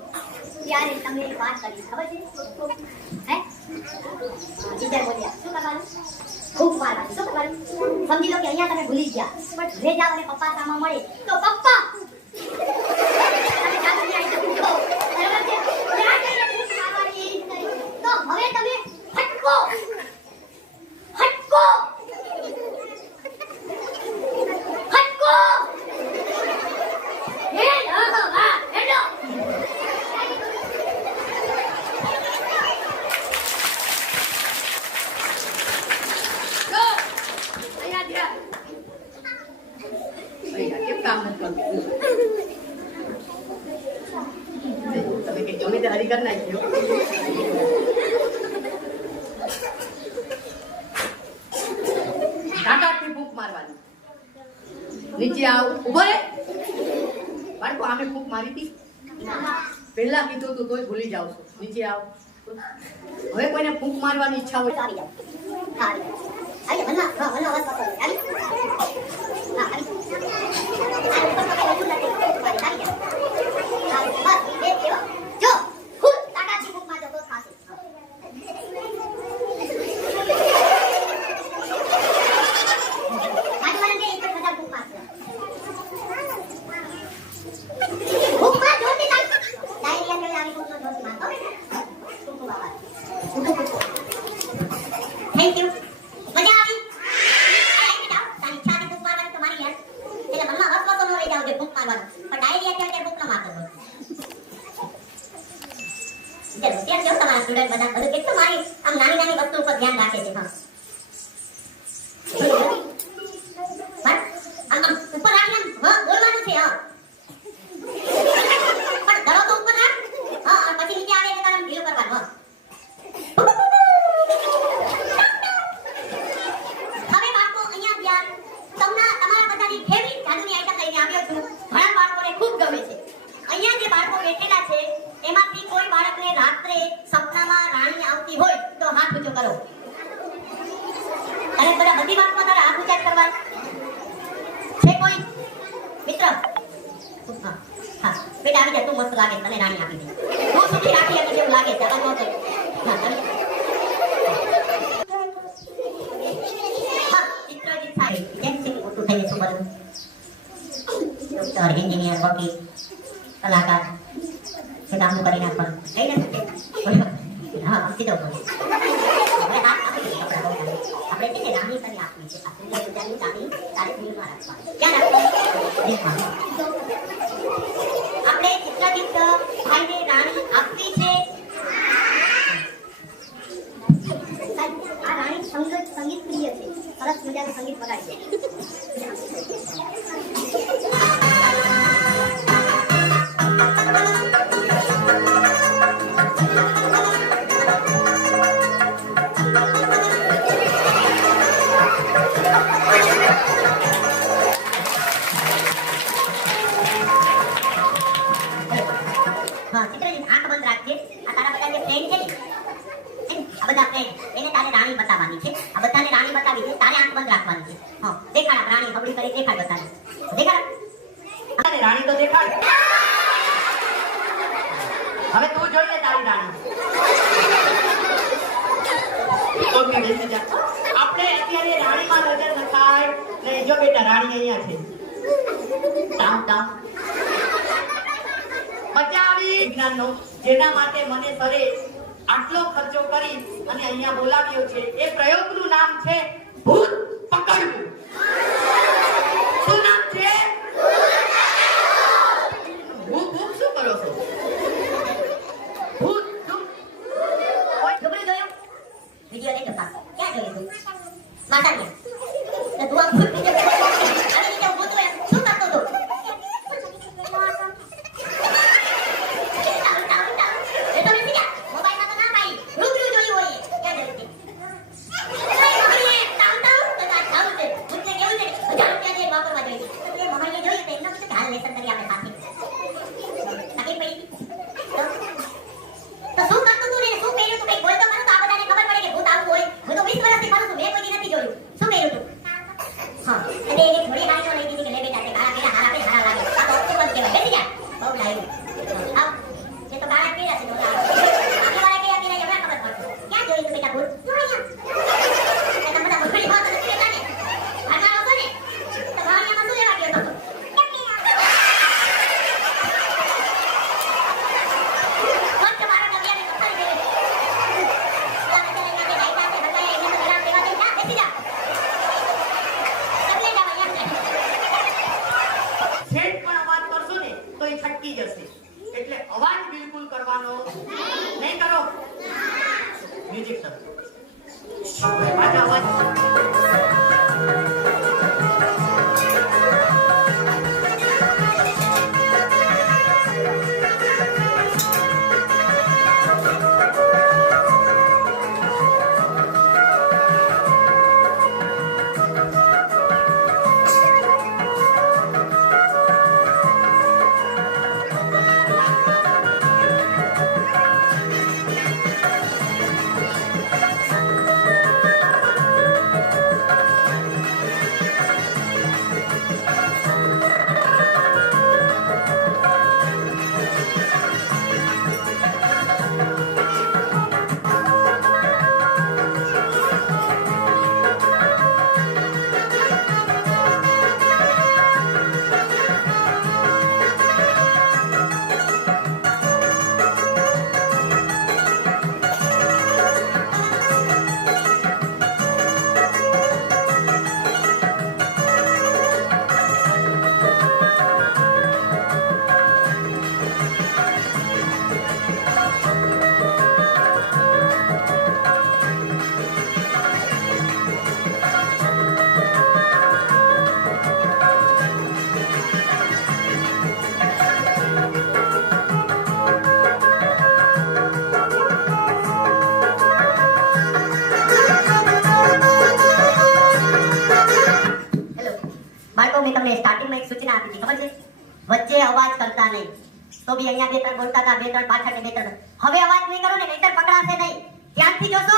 ત્યારે તમે એક વાત કરી, ખબર છે? હે ટીચર બોલ્યા શું કરવાનું? ખૂબ મારવાનું. શું કરવાનું? સમજી લો કે અહીંયા તમે ભૂલી ગયા, પણ ઘરે જાઓ અને પપ્પા સામે મળે તો પપ્પા તમે જાદુની આઈ પૂછો, બરાબર છે? ત્યાં જઈને પૂછ મારવાની તો હવે તમે હટકો હટકો હટકો હે હા હા હેડો. કેમ કામ નથી કરતું? તમે કે ગમે તે હરી કરી નાખ્યો. ટાટાથી ફૂંક મારવાની. નીચે આવ, ઉભો રે. બાળકો આમે ફૂંક મારી હતી પહેલા કીધું તું તોય ભૂલી જાવ છો. નીચે આવ. હવે કોઈને ફૂંક મારવાની ઈચ્છા હોય આવી જાઓ. હા આવી જાઓ. આવી જાઓ. હા અવાજ પકડો. આવી હા આવી થેન્ક યુ. મજા આવી? આવી જાઓ. તારી ઈચ્છા હતી ભૂખ મારવાની તમારી યાર. એટલે મનમાં હસવો તો ન રહી જાવ કે ભૂખ મારવાનો. પણ ડાયરી અત્યારે ભૂખ ન મારતો હોય. ત્યાં જો તમારા સ્ટુડન્ટ બધા બધું કેટલું મારી આમ નાની નાની વસ્તુ ઉપર ધ્યાન રાખે છે. હા આમ ઉપર રાખી આમ બોલવાનું છે. હા પણ ધરો તો ઉપર રાખ. હા પછી નીચે આવે એટલે તારે ઢીલું કરવાનું. હા હવે બાળકો અહીંયા ધ્યાન. તમારા બધાની ફેવરિટ જાદુની આઈટમ લઈને આવ્યો છું. ઘણા બાળકોને ખૂબ ગમે છે. અહીંયા જે બાળકો બેઠેલા છે એમાંથી કોઈ બાળકને રાત્રે સપનામાં રાણી આવતી હોય તો હાથ ઊંચો કરો. અને બધા બધી વાતમાં તારા હાથ ઊંચા કરવા છે કોઈ મિત્ર? હા હા બેટા આવી જા. તું મસ્ત લાગે, તને રાણી આપી દે. હું સુધી રાખી આપી જેવું લાગે છે. હા ચિત્રજીત સાહેબ જેમ છે મોટું થઈને શું બનવું? ડોક્ટર, એન્જિનિયર, વકીલ, કલાકાર છે. કામનું કરી નાખવાનું કઈ નથી. હા સીધો બોલ. હવે હાથ આપી દે. આપણે છે ને રાણી કરી આપવી છે. આ સુંદર સુંદરની રાણી તારે દિલમાં રાખવાની. ક્યાં રાખવાની? દિલમાં. આપણે ચિત્રજીત ભાઈને રાણી આપવી છે. આ રાણી સંગીત પ્રિય છે. સરસ મજાનું સંગીત વગાડી છે. હા ચિત્રજીત આંખ બંધ રાખજે. આ તારા બધા જે ફ્રેન્ડ છે ને, આ બધા ફ્રેન્ડ એને તારે રાણી બતાવવાની છે. આ બધાને રાણી બતાવી છે, તારે આંખ બંધ રાખવાની છે. હા દેખાડ રાણી હબડી કરી દેખાડ બધાને. દેખાડ. અરે રાણી તો દેખાડ. હવે તું જોઈ લે તારી રાણી. ઓકે બેસી જા. આપણે અત્યારે રાણીમાં નજર નખાય ને જો બેટા રાણી અહીંયા છે. તામ તામ મજા આવી વિજ્ઞાનનો, જેના માટે મને સરે આટલો ખર્ચો કરી અને અહીંયા બોલાવ્યો છે. એ પ્રયોગનું નામ છે ભૂત પકડવું. શું નામ છે? ભૂત ભૂત શું કરો છો? ભૂત શું? છોકરું જોયું? વિડિયો લેજો પાછો. ક્યાં જોયું તું? માતા ગયા. તો તું આ ભૂત વિડિયો આવી રીતે ભૂત હોય શું કરતો તો? એ તો નથી જા. મોબાઈલમાં તો ના પાડી. રૂબરૂ જોયું હોય એ. ક્યાં જોયું તે? તાવ તાવ તો આ થાવ છે. ભૂતને કેવું છે? 1000 રૂપિયા દે વાપરવા જોઈએ. એ મોબાઈલે જોયું તો એમનો કીધું કે હાલ લેસન કરી આપણે સાથે. તકલીફ પડી ગઈ. તો શું કરતું તું ને શું પહેર્યું તું? કઈ બોલ તો ખરું તો આ બધાને ખબર પડે કે ભૂત આવું હોય. હું તો 20 વર્ષથી કરું છું, મેં કોઈ દી નથી જોયું. શું પહેર્યું તું? હા એટલે એને થોડી ગાડીઓ લઈ દીધી કે લે બેટા તે ગાળા પીડા હારા પે હારા લાગે. આ તો ઓક્ટોબર કહેવાય. બેસી જા. બહુ લાવ્યું. આવ. એ તો ગાળા પીડા છે તો આગળ વાળા કે આપી રહ્યા ખબર પડે. ક્યાં જોયું તું બેટા ભૂત? એ તમે બધા ભૂતની વાત નથી લેતા ને. આના લોકો ને તો ગાળિયામાં શું લેવા ગયો તો? છેક પણ અવાજ કરશો ને તો એ છટકી જશે. એટલે અવાજ બિલકુલ કરવાનો નહીં. કરો મ્યુઝિક સર. પાછા અવાજ. બાળકો મેં તમને સ્ટાર્ટિંગમાં એક સૂચના આપી હતી ખબર છે? વચ્ચે અવાજ કરતા નહીં. તો બી અહીંયા બે ત્રણ બોલતા હતા, બે ત્રણ પાછળ ને બે ત્રણ. હવે અવાજ નહીં કરો ને નહીતર પકડાશે નહીં. ધ્યાનથી જોશો.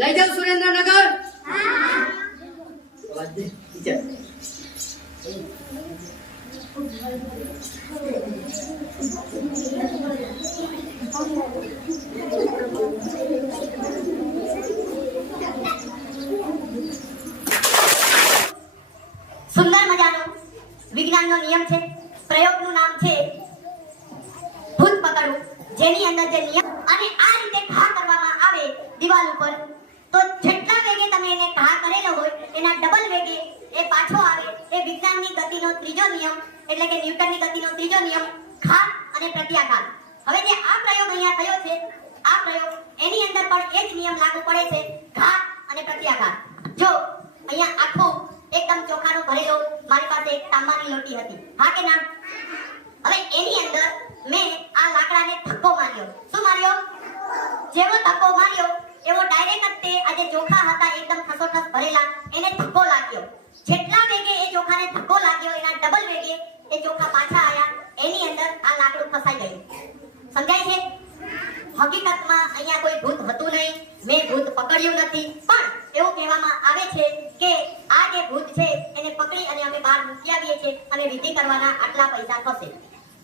લઈ જાવ સુરેન્દ્રનગર. અવાજ દે, ટીચર. સુંદર મજાનો વિજ્ઞાનનો નિયમ છે. પ્રયોગનું નામ છે ભૂત પકડવું, જેની અંદર જે નિયમ અને આ રીતે ઘા કરવામાં આવે દિવાલ ઉપર, તો જેટલા વેગે તમે એને ઘા કરેલો હોય એના ડબલ વેગે એ પાછો આવે. એ વિજ્ઞાનની ગતિનો ત્રીજો નિયમ, એટલે કે ન્યૂટનની ગતિનો ત્રીજો નિયમ, ઘાત અને પ્રત્યાઘાત. હવે જે આ પ્રયોગ અહીંયા થયો છે, આ પ્રયોગ એની અંદર પણ એ જ નિયમ લાગુ પડે છે, ઘાત અને પ્રત્યાઘાત. જો અહીંયા આખો એકદમ ચોખાનો ભરેલો મારી પાસે એક તાંબાની લોટી હતી, હા કે ના? હવે એની અંદર મેં આ લાકડાને ધક્કો માર્યો. શું માર્યો? જેવો ધક્કો માર્યો એવો ડાયરેક્ટ જ તે આ જે ચોખા હતા એકદમ ખસોખસ ભરેલા, એને ધક્કો લાગ્યો. જેટલા વેગે એ ચોખાને ધક્કો લાગ્યો એના ડબલ વેગે એ ચોખા પાછા આવ્યા. એની અંદર આ લાકડું ફસાઈ ગયું. સમજાય છે? હકીકતમાં અહીંયા કોઈ ભૂત હતું નહીં, મેં ભૂત પકડ્યું નથી, પણ એવું કહેવામાં આવે છે કે આ જે ભૂત છે એને પકડી અને અમે બહાર મૂકી આવીએ છીએ અને વિધિ કરવાના આટલા પૈસા થશે.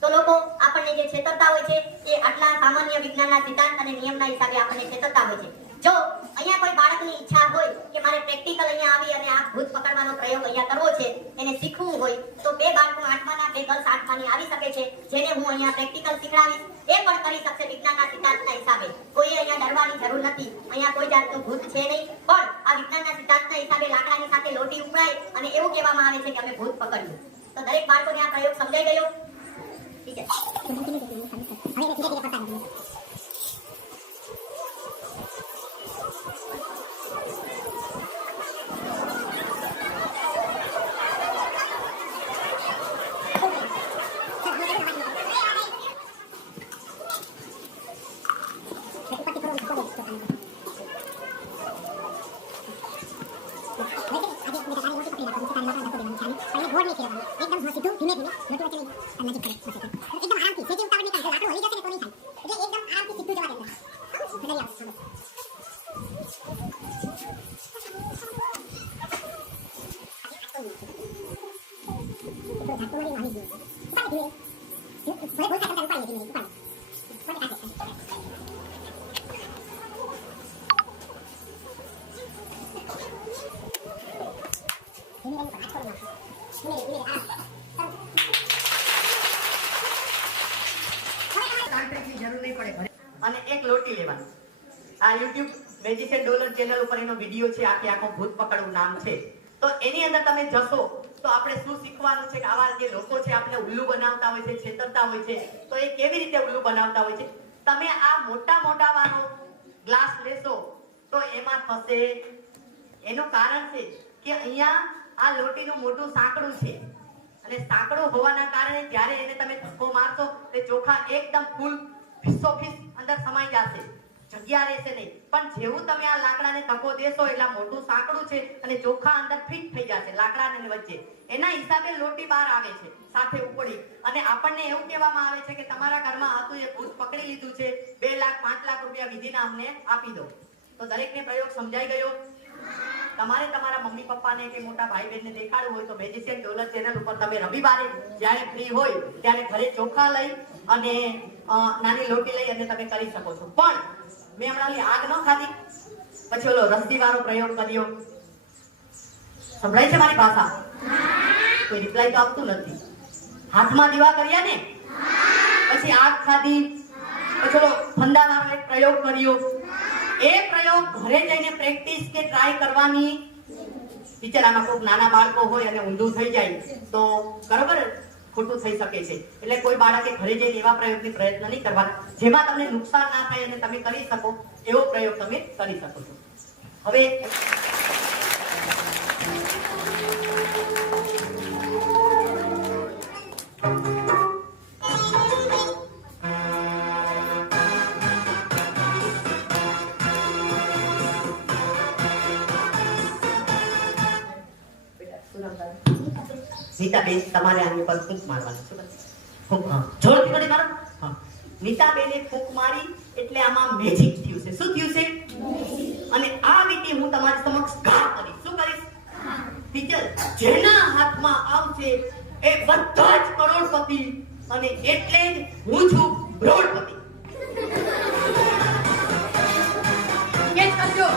તો લોકો આપણને જે છેતરતા હોય છે એ આટલા સામાન્ય વિજ્ઞાનના સિદ્ધાંત અને નિયમના હિસાબે આપણને છેતરતા હોય છે. જો અહીંયા કોઈ બાળકની ઈચ્છા હોય કે મારે પ્રેક્ટિકલ અહીંયા આવી અને આ ભૂત પકડવાનો પ્રયોગ અહીંયા કરવો છે, એને શીખવું હોય, તો 2 બાળકો 8માના 2 ગર્લ્સ 8માની આવી શકે છે, જેને હું અહીંયા પ્રેક્ટિકલ શીખડાવીશ. એ પણ કરી શકશે વિજ્ઞાનના સિદ્ધાંતના હિસાબે. કોઈ અહીંયા ડરવાની જરૂર નથી. અહીંયા કોઈ જાતનું ભૂત છે નહીં, પણ આ વિજ્ઞાનના સિદ્ધાંતના હિસાબે લાકડાની સાથે લોટી ઉપડાય અને એવું કહેવામાં આવે છે કે અમે ભૂત પકડ્યું. તો દરેક બાળકોને આ પ્રયોગ સમજાઈ ગયો? ઠીક છે. અને એક લોટી લેવાની. આ YouTube મેજિશિયન ડોલર ચેનલ ઉપર એનો વિડિયો છે, આખો ભૂત પકડવું નામ છે. તો એની અંદર તમે જશો તો આપણે શું શીખવાનું છે કે આવા જે લોકો છે આપણે ઉલ્લુ બનાવતા હોય છે, છેતરતા હોય છે, તો એ કેવી રીતે ઉલ્લુ બનાવતા હોય છે. તમે આ મોટા વાનો ગ્લાસ લેશો તો એમાં થશે. એનું કારણ છે કે અહીંયા આ લોટીનું મોટું સાંકડું છે અને સાંકડું હોવાના કારણે જ્યારે એને તમે ધક્કો મારશો તે ચોખા એકદમ ફૂલ ફીસોફીસ અંદર સમાઈ જશે, જગ્યા રહેશે નહીં. પણ જેવું તમે આ લાકડાને ધક્કો દેશો એટલે મોટું સાંકડું છે અને ચોખા અંદર ફિટ થઈ જશે લાકડાની વચ્ચે. એના હિસાબે લોટી બહાર આવે છે સાથે ઉપડી. અને આપણને એવું કહેવામાં આવે છે કે તમારા ઘરમાં હતું એ ભૂત પકડી લીધું છે, 2 લાખ 5 લાખ રૂપિયા વિધિના અમને આપી દો. તો દરેકને પ્રયોગ સમજાઈ ગયો? તમારે તમારા મમ્મી પપ્પાને કે મોટા ભાઈ બહેનને દેખાડવું હોય તો મેજિશિયન ડોલર ચેનલ ઉપર તમે રવિવારે જ્યારે ફ્રી હોય ત્યારે ઘરે ચોખા લઈ અને નાની લોટી લઈ અને તમે કરી શકો છો. પણ મેં હમણાં આગ ન ખાધી પછી ઓલો રસદી વાળો પ્રયોગ કર્યો. સંભળાય છે મારી ભાષા? કોઈ રિપ્લાય તો આપતું નથી. હાથમાં દીવા કર્યા ને, પછી આગ ખાધી, પછી ઓલો ફંદા વાળો એક પ્રયોગ કર્યો. એ પ્રયોગ ઘરે જઈને પ્રેક્ટિસ કે ટ્રાય કરવાની. ટીચર આમાં કોઈ નાના બાળકો હોય અને ઊંધું થઈ જાય તો બરોબર ખોટું થઈ શકે છે. એટલે કોઈ બાળકે ઘરે જઈને એવા પ્રયોગની પ્રયત્ન નહીં કરવાના જેમાં તમને નુકસાન ના થાય અને તમે કરી શકો એવો પ્રયોગ તમે કરી શકો છો. હવે નીતાબેન તમારે આની પર ફૂંક મારવાની છે. ફૂંક, હા, જોરથી કરી મારો. હા, નીતાબેને ફૂંક મારી એટલે આમાં મેજિક થયું છે. શું થયું છે? અને આ જેના હાથમાં આવશે એ બધા જ કરોડપતિ, અને એટલે જ હું છું કરોડપતિ. કેસ કરજો.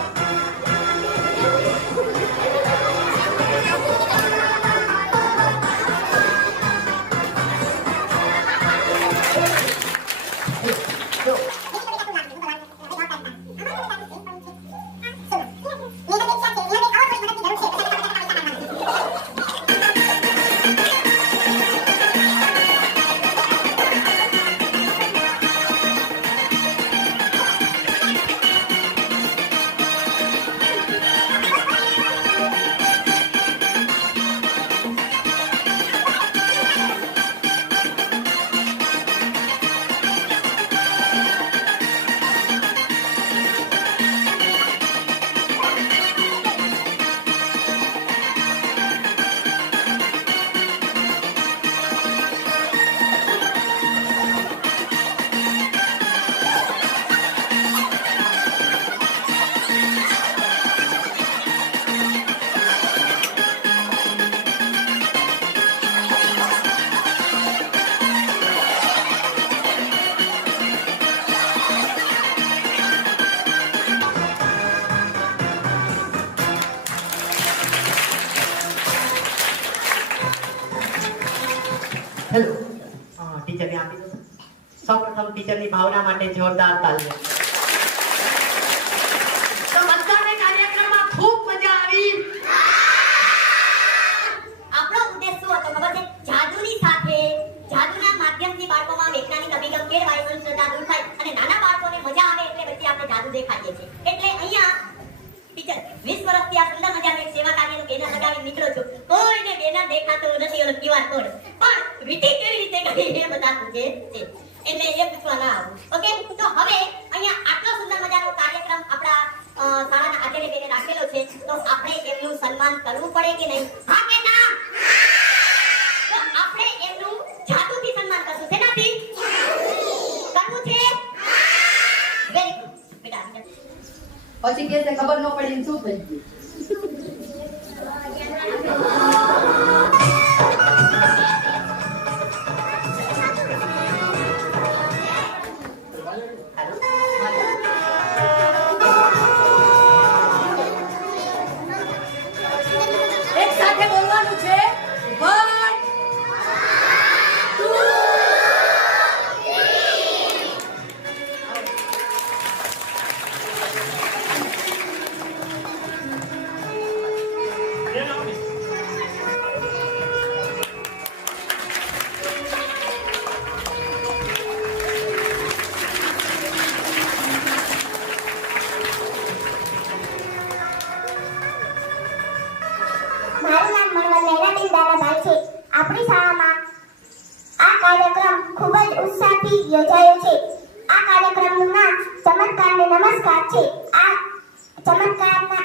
હેલો. ટીચરને આપી દો. સૌપ્રથમ ટીચરની ભાવના માટે જોરદાર તાળીઓ. તો બધાને કાર્યક્રમમાં ખૂબ મજા આવી. આપણો ઉદ્દેશ શું હતો ખબર છે? જાદુની સાથે જાદુના માધ્યમથી બાળકોમાં વૈજ્ઞાનિક અભિગમ કેળવાય, અંધશ્રદ્ધા દૂર થાય અને નાના બાળકોને મજા આવે એટલે પછી આપણે જાદુ દેખાડીએ છીએ. એટલે અહીંયા ટીચર 20 વર્ષથી આ સુંદર મજાનું એક સેવા કાર્યનું બેનર લગાવી નીકળો છું. કોઈને બેનર દેખાતું નથી, ઓલો QR કોડ. પણ વીટી કેવી રીતે કરી એ બધા પૂછે છે. એટલે એ પૂછવા ના આવું. ઓકે, તો હવે અહીંયા આટલો સુંદર મજાનો કાર્યક્રમ આપણા શાળાના આચાર્ય બેને રાખેલો છે, તો આપણે એમનું સન્માન કરવું પડે કે નહીં? હા કે ના? તો આપણે એમનું જાદુથી સન્માન કરશું. શેનાથી કરવું છે? વેરી ગુડ બેટા. પછી કે ખબર ન પડી શું થઈ ગયું. એક સાથે બોલવાનું છે. 1 મારું નામ મનવર નૈનાબેન દાદાભાઈ છે. આપણી શાળામાં આ કાર્યક્રમ ખૂબ જ ઉત્સાહથી યોજાયો છે. આ કાર્યક્રમનું નામ ચમત્કારને નમસ્કાર છે. આ ચમત્કારને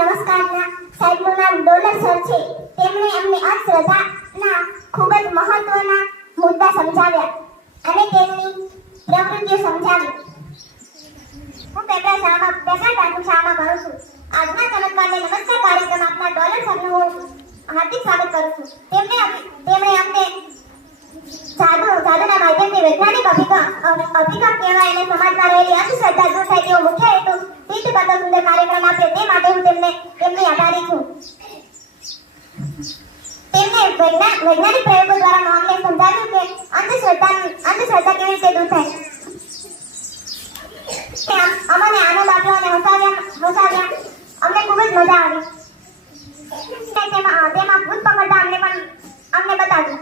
નમસ્કારના સાહેબનું નામ ડોલર સર છે. તેમણે અમને અંધશ્રદ્ધાના ખૂબ જ મહત્વના મુદ્દા સમજાવ્યા અને તેમની પ્રવૃત્તિઓ સમજાવી. હું પેપર શાળામાં ભણું છું. આજના ચમત્કારને નમસ્કાર કાર્યક્રમ આપના ડોલર સરનું હું હાર્દિક સ્વાગત કરું છું. તેમણે અમને જાદુના માધ્યમથી વૈજ્ઞાનિક અભિગમ કહેવાય અને સમાજમાં રહેલી અંધશ્રદ્ધા દૂર થાય તેવો મુખ્ય હેતુ સિદ્ધ કરતો સુંદર કાર્યક્રમ આપ્યો. તે માટે હું તેમની આભારી છું. તેમણે વૈજ્ઞાનિક પ્રયોગો દ્વારા અમને સમજાવ્યું કે અંધશ્રદ્ધા કેવી રીતે દૂર થાય. અમને આનંદ આપ્યો અને હસાવ્યા. અમને ખૂબ જ મજા આવી. તેમાં ભૂત પકડતા અમને બતાવ્યું.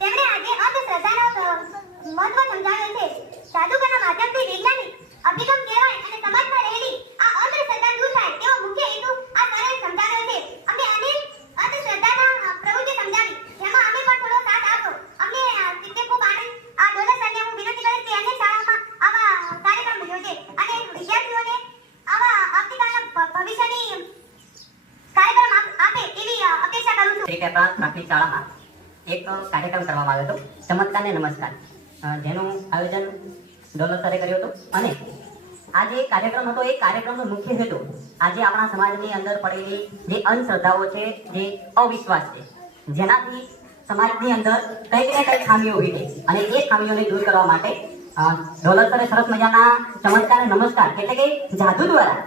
તેમણે આજે અંધશ્રદ્ધાનો મહત્વ સમજાવ્યો છે. જાદુગરના માધ્યમથી વૈજ્ઞાનિક અભિગમ કહેવાય અને સમાજમાં રહેલી આ અંધશ્રદ્ધા દૂર થાય તેવો મુખ્ય હેતુ આ સરે સમજાવ્યો છે. અમને અનેક અંધશ્રદ્ધાના પ્રવૃત્તિ સમજાવી, જેમાં અમે પણ થોડો સાથ આપો. અમને તે ખૂબ આનંદ. આ ડોલર સરને હું વિનંતી કરીશ કે અન્ય શાળામાં આવા કાર્યક્રમ યોજે અને વિદ્યાર્થીઓને આવા આવતીકાલના ભવિષ્યની કાર્યક્રમ આપે એવી અપેક્ષા કરું છું. પ્રાથમિક શાળામાં એક કાર્યક્રમ કરવામાં આવ્યો હતો, ચમત્કારને નમસ્કાર, જેનું આયોજન ડોલર સરે કર્યું હતું અને આ જે કાર્યક્રમ હતો એ કાર્યક્રમનો મુખ્ય હેતુ આજે આપણા સમાજની અંદર પડેલી જે અંધશ્રદ્ધાઓ છે, જે અવિશ્વાસ છે, જેનાથી સમાજની અંદર કંઈક ને કંઈક ખામીઓ ઊભી થઈ અને એ ખામીઓને દૂર કરવા માટે ડોલર સરે સરસ મજાના ચમત્કાર અને નમસ્કાર એટલે કે જાદુ દ્વારા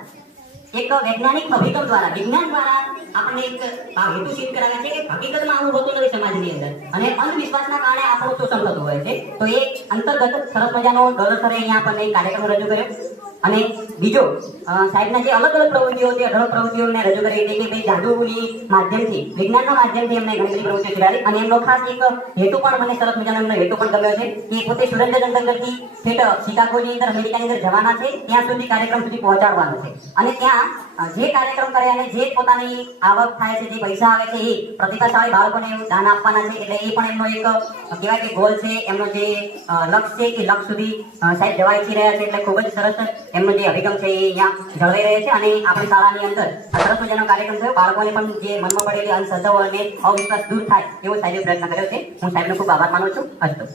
એક વૈજ્ઞાનિક અભિગમ દ્વારા વિજ્ઞાન દ્વારા આપણને એક હેતુ સિદ્ધ કરાવ્યા છે કે હકીકતમાં આવું હોતું નથી સમાજની અંદર અને અંધવિશ્વાસના કારણે આપણું શોષણ થતું હોય છે. તો એ અંતર્ગત સરસ મજાનો ડોલર સરે અહીંયા આપણને એક કાર્યક્રમ રજૂ કર્યો અને બીજો સાહેબના જે અલગ અલગ પ્રવૃત્તિઓ છે, અઢળક પ્રવૃત્તિઓને રજૂ કરી હતી કે ભાઈ જાદુની માધ્યમથી, વિજ્ઞાનના માધ્યમથી એમને ઘણી બધી પ્રવૃત્તિઓ ચલાવી અને એમનો ખાસ એક હેતુ પણ મને સરસ મજાનો એમનો હેતુ પણ ગમ્યો છે કે પોતે સુરેન્દ્રનગરથી ઠેઠ શિકાગોની અંદર, અમેરિકાની અંદર જવાના છે, ત્યાં સુધી કાર્યક્રમ સુધી પહોંચાડવાનો છે અને ત્યાં જે કાર્યક્રમ કરે અને જે પોતાની આવક થાય છે, જે પૈસા આવે છે, એ પ્રતિભાશાળી બાળકોને એવું દાન આપવાના છે. એટલે એ પણ એમનો એક કહેવાય કે ગોલ છે, એમનો જે લક્ષ્ય છે એ લક્ષ્ય સુધી સાહેબ જવા ઈચ્છી રહ્યા છે. એટલે ખૂબ જ સરસ એમનો જે અભિગમ છે એ અહીંયા જળવાઈ રહે છે અને આપણી શાળાની અંદર સરસ મજાનો કાર્યક્રમ થયો. બાળકોને પણ જે મનમાં પડેલી અંધશ્રદ્ધાઓ અને અવિશ્વાસ દૂર થાય એવો સાહેબે પ્રયત્ન કર્યો છે. હું સાહેબનો ખૂબ આભાર માનું છું. અસ્તુ.